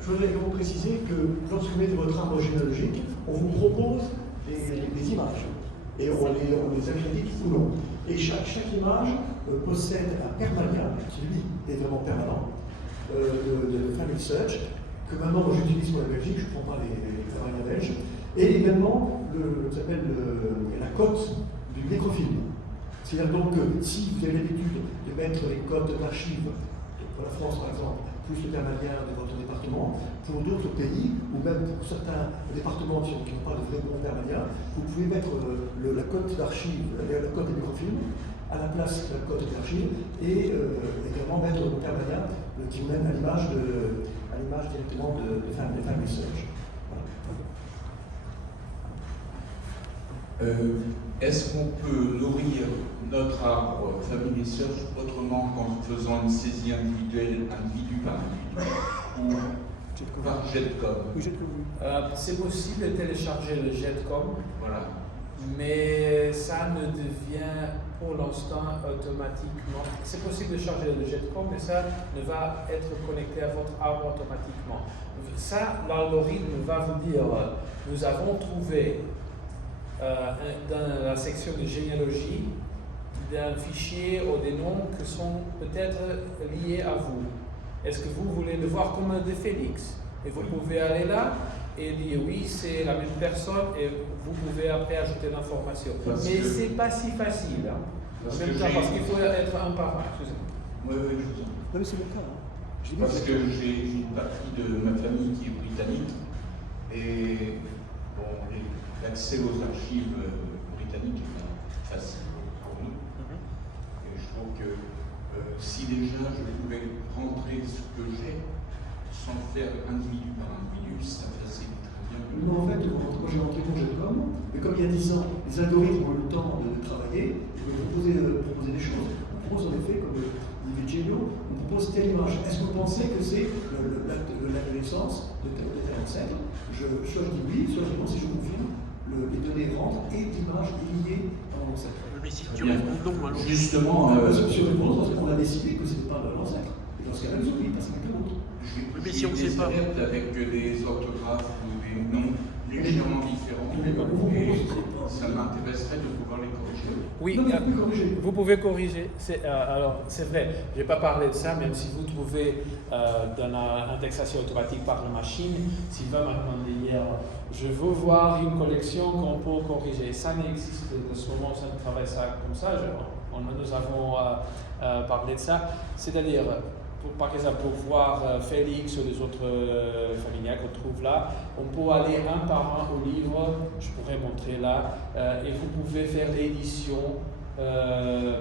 Je voudrais également préciser que lorsque vous mettez votre arbre généalogique, on vous propose des images et on les accrédite ou non. Et chaque image possède un permalia qui, lui, est vraiment permanent de Family Search, que maintenant j'utilise pour la Belgique, je ne prends pas les permalias belges, et également la cote du nécrofilm. C'est-à-dire donc que si vous avez l'habitude de mettre les codes d'archives, pour la France par exemple, plus le permalia de votre département, pour d'autres pays, ou même pour certains départements qui n'ont pas de vrai bon permalia, vous pouvez mettre la cote d'archives, la cote des microfilms, à la place de la cote d'archives, et également mettre le permalia qui vous mène à l'image directement de Family Search. Voilà. Est-ce qu'on peut nourrir notre arbre Family Search autrement qu'en faisant une saisie individuelle, individu par individu, ou par JetCom? C'est possible de télécharger le JetCom, Voilà. mais ça ne devient pour l'instant automatiquement. C'est possible de charger le JetCom, mais ça ne va être connecté à votre arbre automatiquement. Ça, l'algorithme va vous dire, nous avons trouvé dans la section de généalogie d'un fichier ou des noms qui sont peut-être liés à vous. Est-ce que vous voulez le voir comme de Félix? Et vous pouvez aller là et dire oui, c'est la même personne et vous pouvez après ajouter l'information. Mais c'est pas si facile. Hein. Parce qu'il faut être un par un. Oui, je vous en. Non, mais c'est le cas. Hein. Parce que j'ai une partie de ma famille qui est britannique et bon, l'accès aux archives britanniques est facile pour nous. Et je trouve que si déjà je pouvais rentrer ce que j'ai sans faire individu par individu, ça faisait très bien. Non, en fait, quand j'ai rentré Congé.com, mais comme il y a 10 ans, les algorithmes ont eu le temps de travailler, de proposer des choses. On propose en effet, comme dit Virgilio, on propose telle image. Est-ce que vous pensez que c'est l'acte de naissance de tel ancêtre? Soit je dis oui, soit je dis non, si je confirme, les données rentrent et l'image est liée à l'ancêtre. Mais si tu réponds non, alors. Justement, Sur une pause, parce qu'on a décidé que ce n'est pas l'ancêtre. Et dans ce cas-là, nous oui, parce que c'est l'autre. Mais si on ne sait pas. Avec des orthographes ou des noms légèrement différents, et ça m'intéresserait de pouvoir les corriger. Oui, vous pouvez corriger. Alors, c'est vrai, je n'ai pas parlé de ça, même si vous trouvez dans l'indexation automatique par la machine, Sylvain m'a demandé hier, je veux voir une collection qu'on peut corriger. Ça n'existe de ce moment, ça ne travaille ça comme ça. Nous avons parlé de ça. C'est-à-dire, par exemple, pour voir Félix ou les autres familiers qu'on trouve là, on peut aller un par un au livre, je pourrais montrer là, et vous pouvez faire l'édition.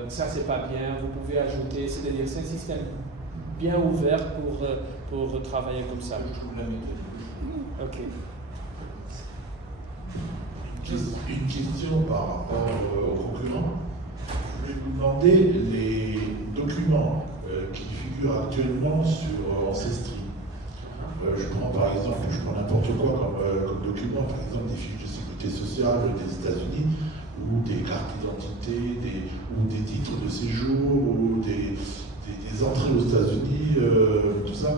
Ça, c'est pas bien, vous pouvez ajouter, c'est-à-dire c'est un système bien ouvert pour travailler comme ça. Ok. Une question par rapport aux concurrents. Je voulais vous demander les documents qui figurent actuellement sur Ancestry. Je prends par exemple, n'importe quoi comme document, par exemple des fiches de sécurité sociale des États-Unis, ou des cartes d'identité, ou des titres de séjour, ou des entrées aux États-Unis, tout ça,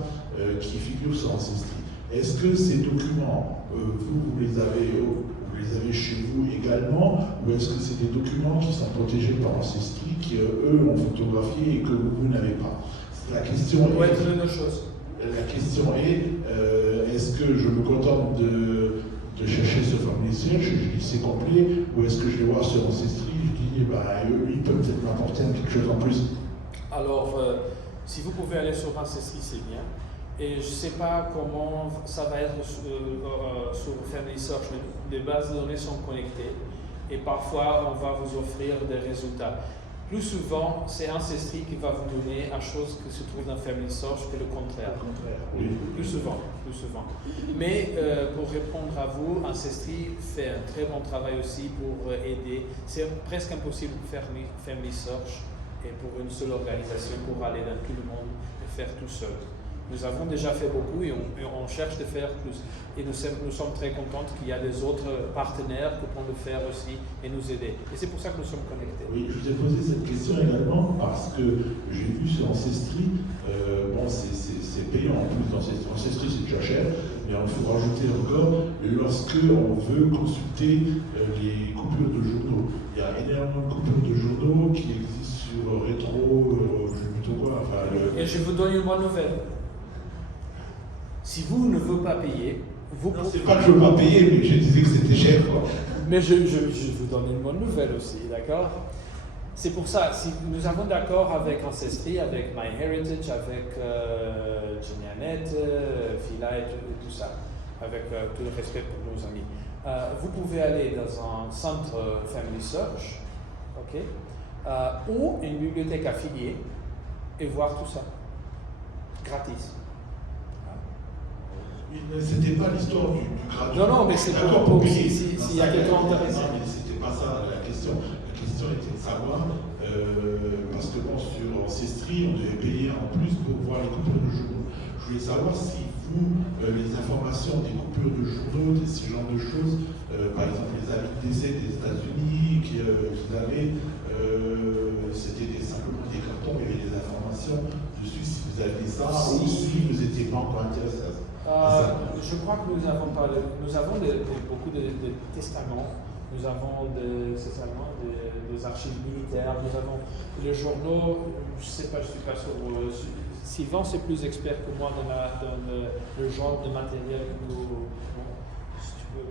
qui figurent sur Ancestry. Est-ce que ces documents, vous les avez chez vous également, ou est-ce que c'est des documents qui sont protégés par Ancestry, qui eux ont photographié et que vous n'avez pas? La question est, est-ce que je me contente de chercher ce family search, je dis c'est complet, ou est-ce que je vais voir sur Ancestry, je dis eux, ils peuvent peut-être m'apporter quelque chose en plus? Alors, si vous pouvez aller sur Ancestry, c'est bien. Et je ne sais pas comment ça va être sur Family Search, mais les bases de données sont connectées et parfois on va vous offrir des résultats. Plus souvent, c'est Ancestry qui va vous donner une chose qui se trouve dans Family Search que le contraire. Oui. Plus souvent. Mais pour répondre à vous, Ancestry fait un très bon travail aussi pour aider. C'est presque impossible de faire Family Search et pour une seule organisation, pour aller dans tout le monde et faire tout seul. Nous avons déjà fait beaucoup et on cherche de faire plus. Et nous sommes très contents qu'il y a des autres partenaires qui peuvent le faire aussi et nous aider. Et c'est pour ça que nous sommes connectés. Oui, je vous ai posé cette question également parce que j'ai vu sur Ancestry, c'est payant en plus. Ancestry, c'est déjà cher, mais il faut rajouter encore lorsque on veut consulter les coupures de journaux. Il y a énormément de coupures de journaux qui existent sur Rétro, je sais plutôt quoi. Et je vous donne une bonne nouvelle. Si vous ne voulez pas payer, vous pouvez... C'est pas que je ne veux pas payer, mais je disais que c'était cher, quoi. Mais je vous donne une bonne nouvelle aussi, d'accord? C'est pour ça, si nous avons d'accord avec Ancestry, avec MyHeritage, avec Genianet, Fila et tout ça, avec tout le respect pour nos amis. Vous pouvez aller dans un centre Family Search, ok? Ou une bibliothèque affiliée et voir tout ça, gratis. C'était pas l'histoire du gratuit. Non, mais c'est pour s'il y a quelqu'un intéressé. Non, mais c'était pas ça la question. La question était de savoir, parce que sur Ancestry, on devait payer en plus pour voir les coupures de journaux. Je voulais savoir si vous, les informations des coupures de journaux, ce genre de choses, par exemple les avis de décès des États-Unis qu'ils avaient, c'était simplement des cartons, il y avait des informations dessus, si vous aviez ça, ou si vous n'étiez pas encore intéressé à ça. Je crois que nous avons beaucoup de testaments, nous avons des archives militaires, nous avons les journaux, je ne sais pas, je ne suis pas sûr. Sylvain, c'est plus expert que moi dans le genre de matériel que nous. Bon, si tu veux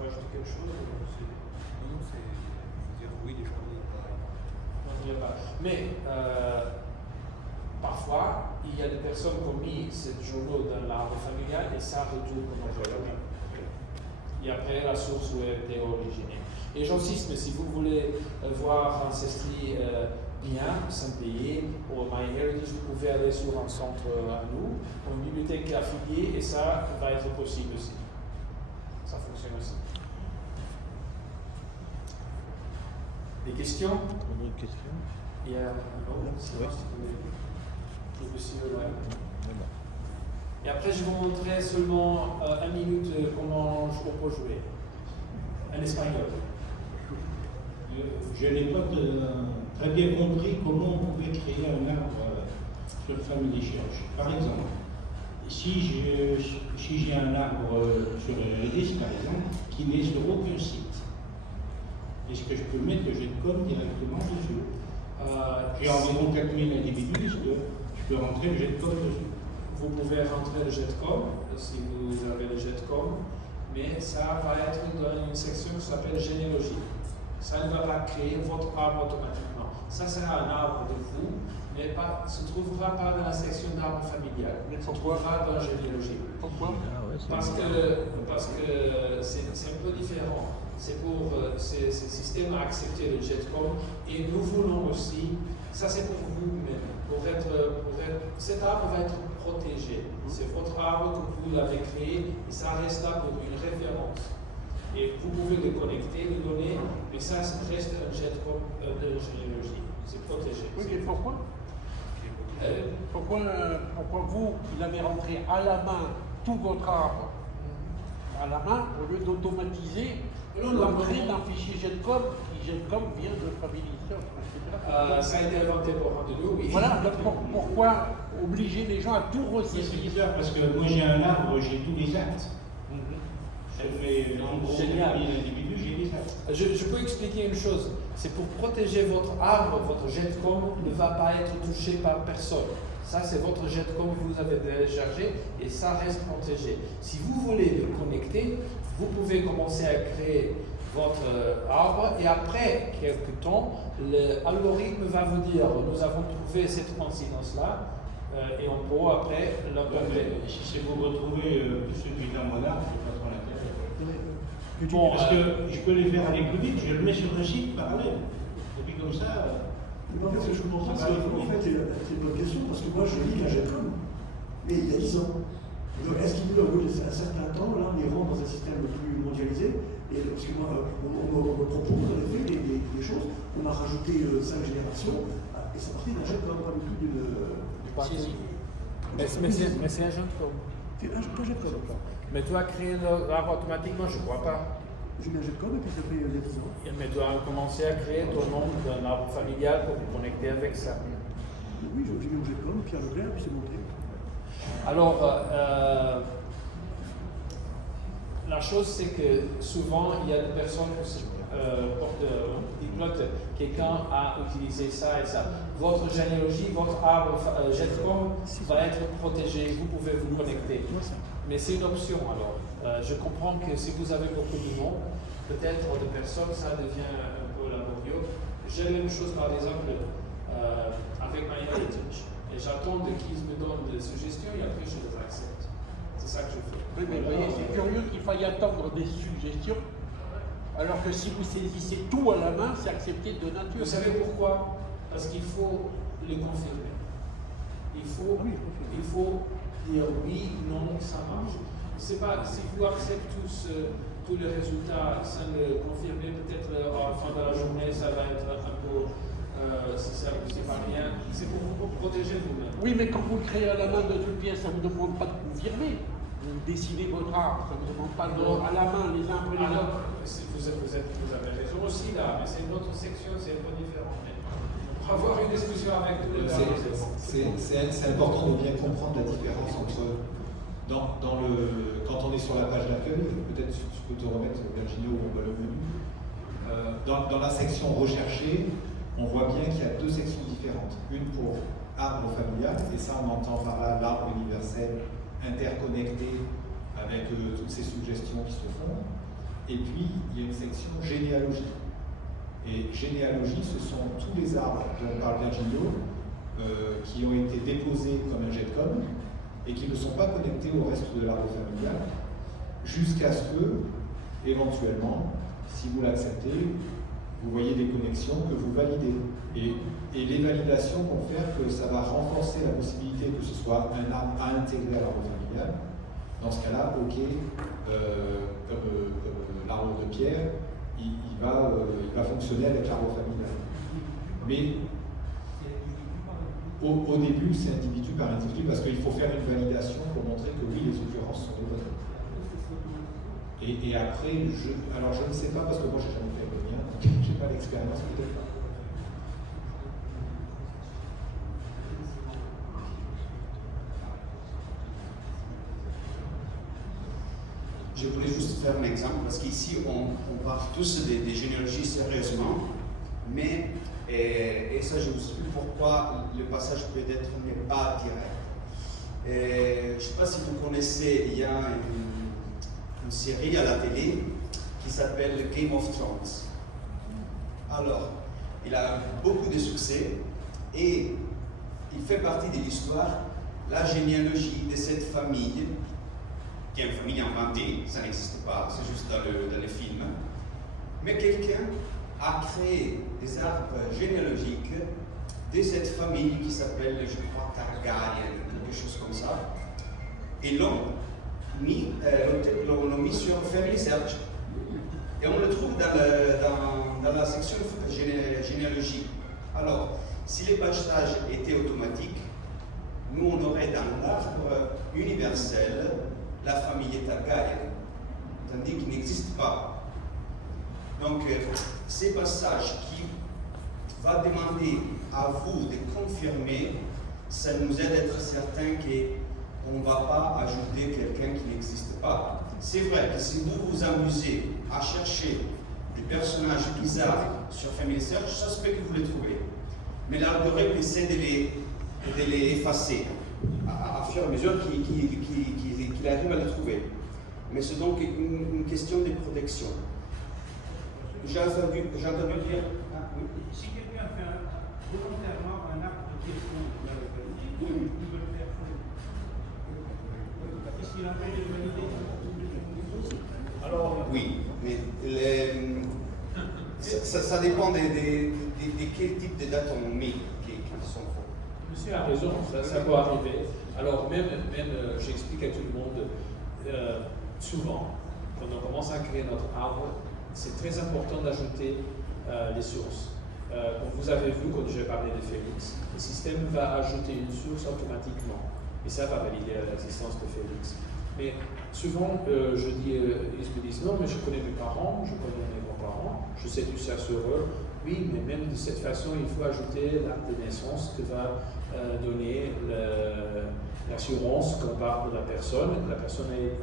ajouter quelque chose. Non, c'est dire oui, des journaux. Non, il n'y a pas. Mais parfois, il y a des personnes qui ont mis ces journaux dans l'arbre familial et ça retourne comme un. Et après, la source où elle était originée. Et j'insiste, mais si vous voulez voir Ancestry bien, sans payer, ou MyHeritage, vous pouvez aller sur un centre à nous, une bibliothèque affiliée, et ça va être possible aussi. Ça fonctionne aussi. Des questions? Une question? Il y a le monsieur, ouais. Et après, je vais vous montrer seulement 1 minute comment on peut jouer. En espagnol. Je n'ai pas très bien compris comment on pouvait créer un arbre sur Family Church. Par exemple, si j'ai un arbre sur Redis, par exemple, qui n'est sur aucun site, est-ce que je peux mettre le Jetcom directement dessus? J'ai environ 4000 individus, est-ce que je peux rentrer le Jetcom dessus? Vous pouvez rentrer le Jetcom si vous avez le Jetcom, mais ça va être dans une section qui s'appelle généalogie. Ça ne va pas créer votre arbre automatiquement. Ça sera un arbre de vous, mais ça ne se trouvera pas dans la section d'arbre familial. Ça se trouvera dans la généalogie. Pourquoi? Parce que c'est un peu différent. C'est pour ces systèmes à accepter le Jetcom et nous voulons aussi, ça c'est pour vous-même, cet arbre va être protégé. C'est votre arbre que vous l'avez créé et ça reste là pour une référence. Et vous pouvez le connecter, le donner, mais ça reste un Jetcom de généalogie. C'est protégé. Oui, mais pourquoi pourquoi vous l'avez rentré à la main, tout votre arbre à la main, au lieu d'automatiser l'entrée d'un fichier Jetcom, qui Jetcom vient de Family Search, etc. Ça a été inventé pour un de nous, oui. Voilà, donc pourquoi obliger les gens à tout C'est ressaisir? bizarre parce que moi j'ai un arbre, j'ai tous les actes. Ça fait en gros 4000 individus, j'ai les actes. Je peux expliquer une chose. C'est pour protéger votre arbre, votre Jetcom ne va pas être touché par personne. Ça, c'est votre Jetcom que vous avez téléchargé et ça reste protégé. Si vous voulez le connecter, vous pouvez commencer à créer votre arbre et après quelques temps, l'algorithme va vous dire nous avons trouvé cette coïncidence-là et on peut après l'uploader. Si c'est pour retrouver celui dans mon arbre, je ne pas trop l'intérêt. Bon, Parce que je peux les faire aller plus vite, je le mets sur un site parallèle. Et puis comme ça. En fait, ce que je comprends, c'est qu'en fait, c'est une bonne question, parce que moi, je lis la Jetcom, mais il y a 10 ans. Donc, est-ce qu'il peut, au bout d'un certain temps, là, on est rentre dans un système plus mondialisé, et parce que moi, on me propose, en effet, des choses, on a rajouté 5 générations, et ça partait d'un Jetcom, pas du tout d'une... Mais c'est un Jetcom. C'est un Jetcom. Mais tu as créé l'arbre automatiquement, je ne crois pas. J'ai mis un Jetcom, et puis je l'ai pris il y a 10 ans. Mais tu as commencé à créer ton nom d'un arbre familial pour vous connecter avec ça. Oui, j'ai mis un Jetcom, Pierre Leclerc, puis c'est monté. Alors, la chose c'est que souvent il y a des personnes qui dites quelqu'un a utilisé ça et ça. Votre généalogie, votre arbre Jetcom va être protégé, vous pouvez vous connecter. Mais c'est une option alors. Je comprends que si vous avez beaucoup de noms, peut-être de personnes, ça devient un peu laborieux. J'ai la même chose par exemple avec MyHeritage. Et j'attends qu'ils me donnent des suggestions et après je les accepte. C'est ça que je fais. Oui, mais voyez, c'est curieux qu'il faille attendre des suggestions, alors que si vous saisissez tout à la main, c'est accepté de nature. Vous savez pourquoi? Parce qu'il faut le confirmer. Il faut dire oui, non, ça marche. C'est pas, si vous acceptez tous les résultats sans le confirmer, peut-être à la fin de la journée, ça va être un peu, c'est pas bien. C'est pour vous protéger vous-même. Oui, mais quand vous le créez à la main de toutes pièces, ça ne vous demande pas de confirmer. Vous dessinez votre arbre, ça ne vous demande pas à la main les uns après les autres. Vous avez raison aussi là, mais c'est une autre section, c'est un peu différent. Mais pour avoir une discussion avec tous les gars, c'est important de bien comprendre la différence entre quand on est sur la page d'accueil, peut-être je peux te remettre Virginie où on voit le menu. Dans la section recherchée, on voit bien qu'il y a deux sections différentes. Une pour arbre familial, et ça on entend par là l'arbre universel interconnecté avec toutes ces suggestions qui se font. Et puis il y a une section généalogie. Et généalogie, ce sont tous les arbres dont parle Virginie qui ont été déposés comme un Jetcom et qui ne sont pas connectés au reste de l'arbre familial, jusqu'à ce que, éventuellement, si vous l'acceptez, vous voyez des connexions que vous validez. Et les validations vont faire que ça va renforcer la possibilité que ce soit un arbre à intégrer à l'arbre familial. Dans ce cas-là, OK, comme l'arbre de pierre, il va fonctionner avec l'arbre familial. Mais au début, c'est individu par individu parce qu'il faut faire une validation pour montrer que oui, les occurrences sont de bonnes. Et après, alors je ne sais pas parce que moi j'ai jamais fait le mien, donc j'ai pas l'expérience, peut-être pas. Je voulais juste faire un exemple, parce qu'ici, on parle tous des généalogies sérieusement, mais, et ça, je vous explique pourquoi le passage peut-être n'est pas direct. Je ne sais pas si vous connaissez, il y a une série à la télé qui s'appelle Game of Thrones. Alors, il a beaucoup de succès et il fait partie de l'histoire, la généalogie de cette famille, qui est une famille inventée, ça n'existe pas, c'est juste dans le film. Mais quelqu'un a créé des arbres généalogiques de cette famille qui s'appelle, je crois, Targaryen, quelque chose comme ça. Et l'ont mis sur Family Search. Et on le trouve dans la section généalogie. Alors, si les pagetages étaient automatiques, nous on aurait dans l'arbre universel la famille Targaryen, tandis qu'il n'existe pas. Donc, ces passages qui vont demander à vous de confirmer, ça nous aide à être certains qu'on ne va pas ajouter quelqu'un qui n'existe pas. C'est vrai que si vous vous amusez à chercher des personnages bizarres sur Family Search, ça se peut que vous les trouvez. Mais l'algorithme essaie de les effacer à fur et à mesure qu'il arrive à les trouver. Mais c'est donc une question de protection. J'ai entendu dire... Ah, oui. Si quelqu'un fait volontairement un acte de question de la localité, il veut le faire. Est-ce qu'il a fait de valider? Alors, oui, mais ça dépend de quel type de dates on met qui sont faux. Monsieur a raison, ça peut arriver. Alors même j'explique à tout le monde, souvent, quand on commence à créer notre arbre, c'est très important d'ajouter les sources. Comme vous avez vu, quand j'ai parlé de Félix, le système va ajouter une source automatiquement. Et ça va valider l'existence de Félix. Mais souvent, ils me disent non, mais je connais mes parents, je connais mes grands-parents, je sais tout ça sur eux. Oui, mais même de cette façon, il faut ajouter l'acte de naissance qui va donner l'assurance qu'on parle de la personne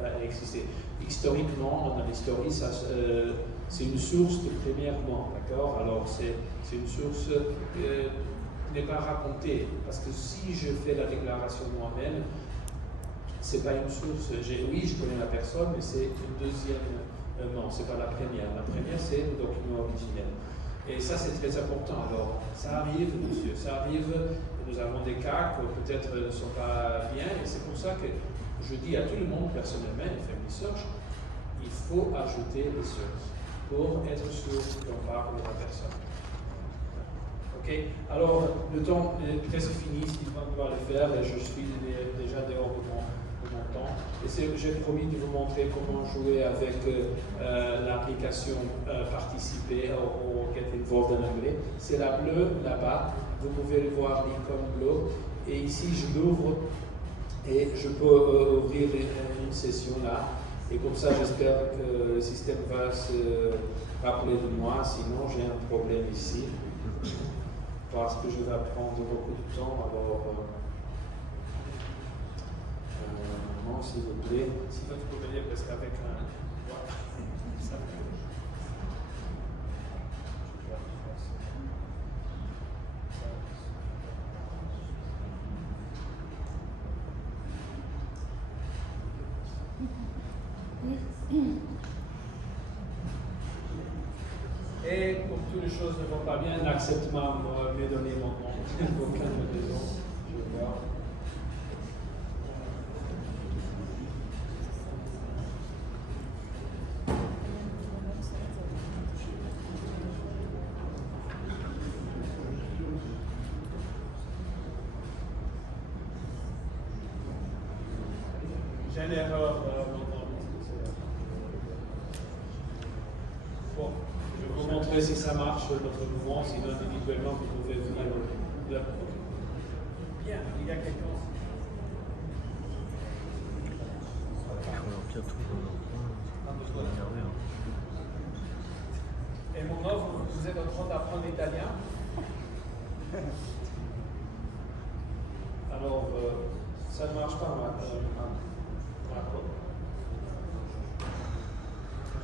a existé. Historiquement, dans l'histoire, c'est une source de premièrement, d'accord? Alors, c'est une source qui n'est pas racontée, parce que si je fais la déclaration moi-même, c'est pas une source. Oui, je connais la personne, mais c'est une deuxième. Non, c'est pas la première. La première, c'est le document originel. Et ça, c'est très important. Alors, ça arrive, monsieur, ça arrive. Nous avons des cas qui peut-être ne sont pas bien, et c'est pour ça que je dis à tout le monde, personnellement, et Family Search, il faut ajouter les sources pour être sûr qu'on parle de la personne. Ok? Alors, le temps est presque fini, Sylvain doit le faire, et je suis déjà dehors de mon temps. Et j'ai promis de vous montrer comment jouer avec l'application Participer au Get Involved en anglais. C'est la bleue là-bas. Vous pouvez voir l'icône bleue. Et ici, je l'ouvre et je peux ouvrir une session là. Et comme ça, j'espère que le système va se rappeler de moi. Sinon, j'ai un problème ici. Parce que je vais prendre beaucoup de temps. Alors, non, s'il vous plaît. Si vous pouvez venir parce qu'avec un... Ça Et comme toutes les choses ne vont pas bien, accepte-moi de me donner mon nom. Aucun de raison. Je vais voir. J'ai une erreur. montrer si ça marche, notre mouvement, sinon individuellement, vous pouvez venir là. Bien, il y a quelqu'un. Et maintenant, vous êtes en train d'apprendre l'italien. Alors, ça ne marche pas, Marco.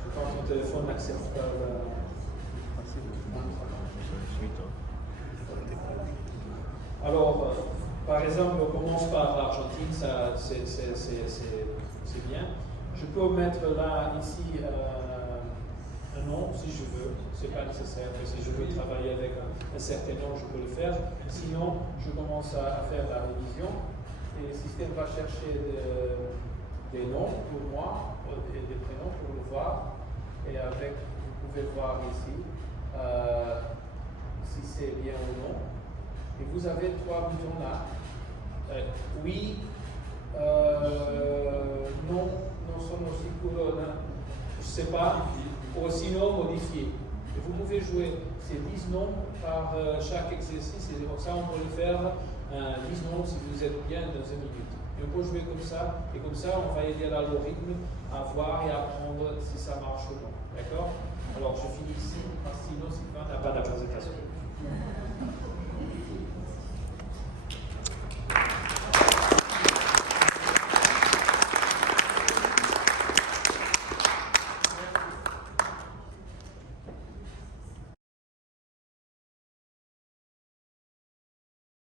Je pense que mon téléphone n'accepte pas Alors, par exemple, on commence par l'Argentine, ça c'est bien. Je peux mettre là, ici, un nom si je veux, c'est pas nécessaire, mais si je veux travailler avec un certain nom, je peux le faire. Sinon, je commence à faire la révision et le système va chercher des noms pour moi et des prénoms pour le voir. Et avec, vous pouvez voir ici si c'est bien ou non. Et vous avez 3 boutons là. Oui, non, non sono sicuro, je ne sais pas, ou sinon modifier. Et vous pouvez jouer ces 10 noms par chaque exercice, et comme ça on peut le faire 10 noms si vous êtes bien dans 1 minute. Et on peut jouer comme ça, et comme ça on va aider l'algorithme à voir et à apprendre si ça marche ou non. D'accord? Alors je finis ici, parce que sinon Sylvain n'a pas de présentation.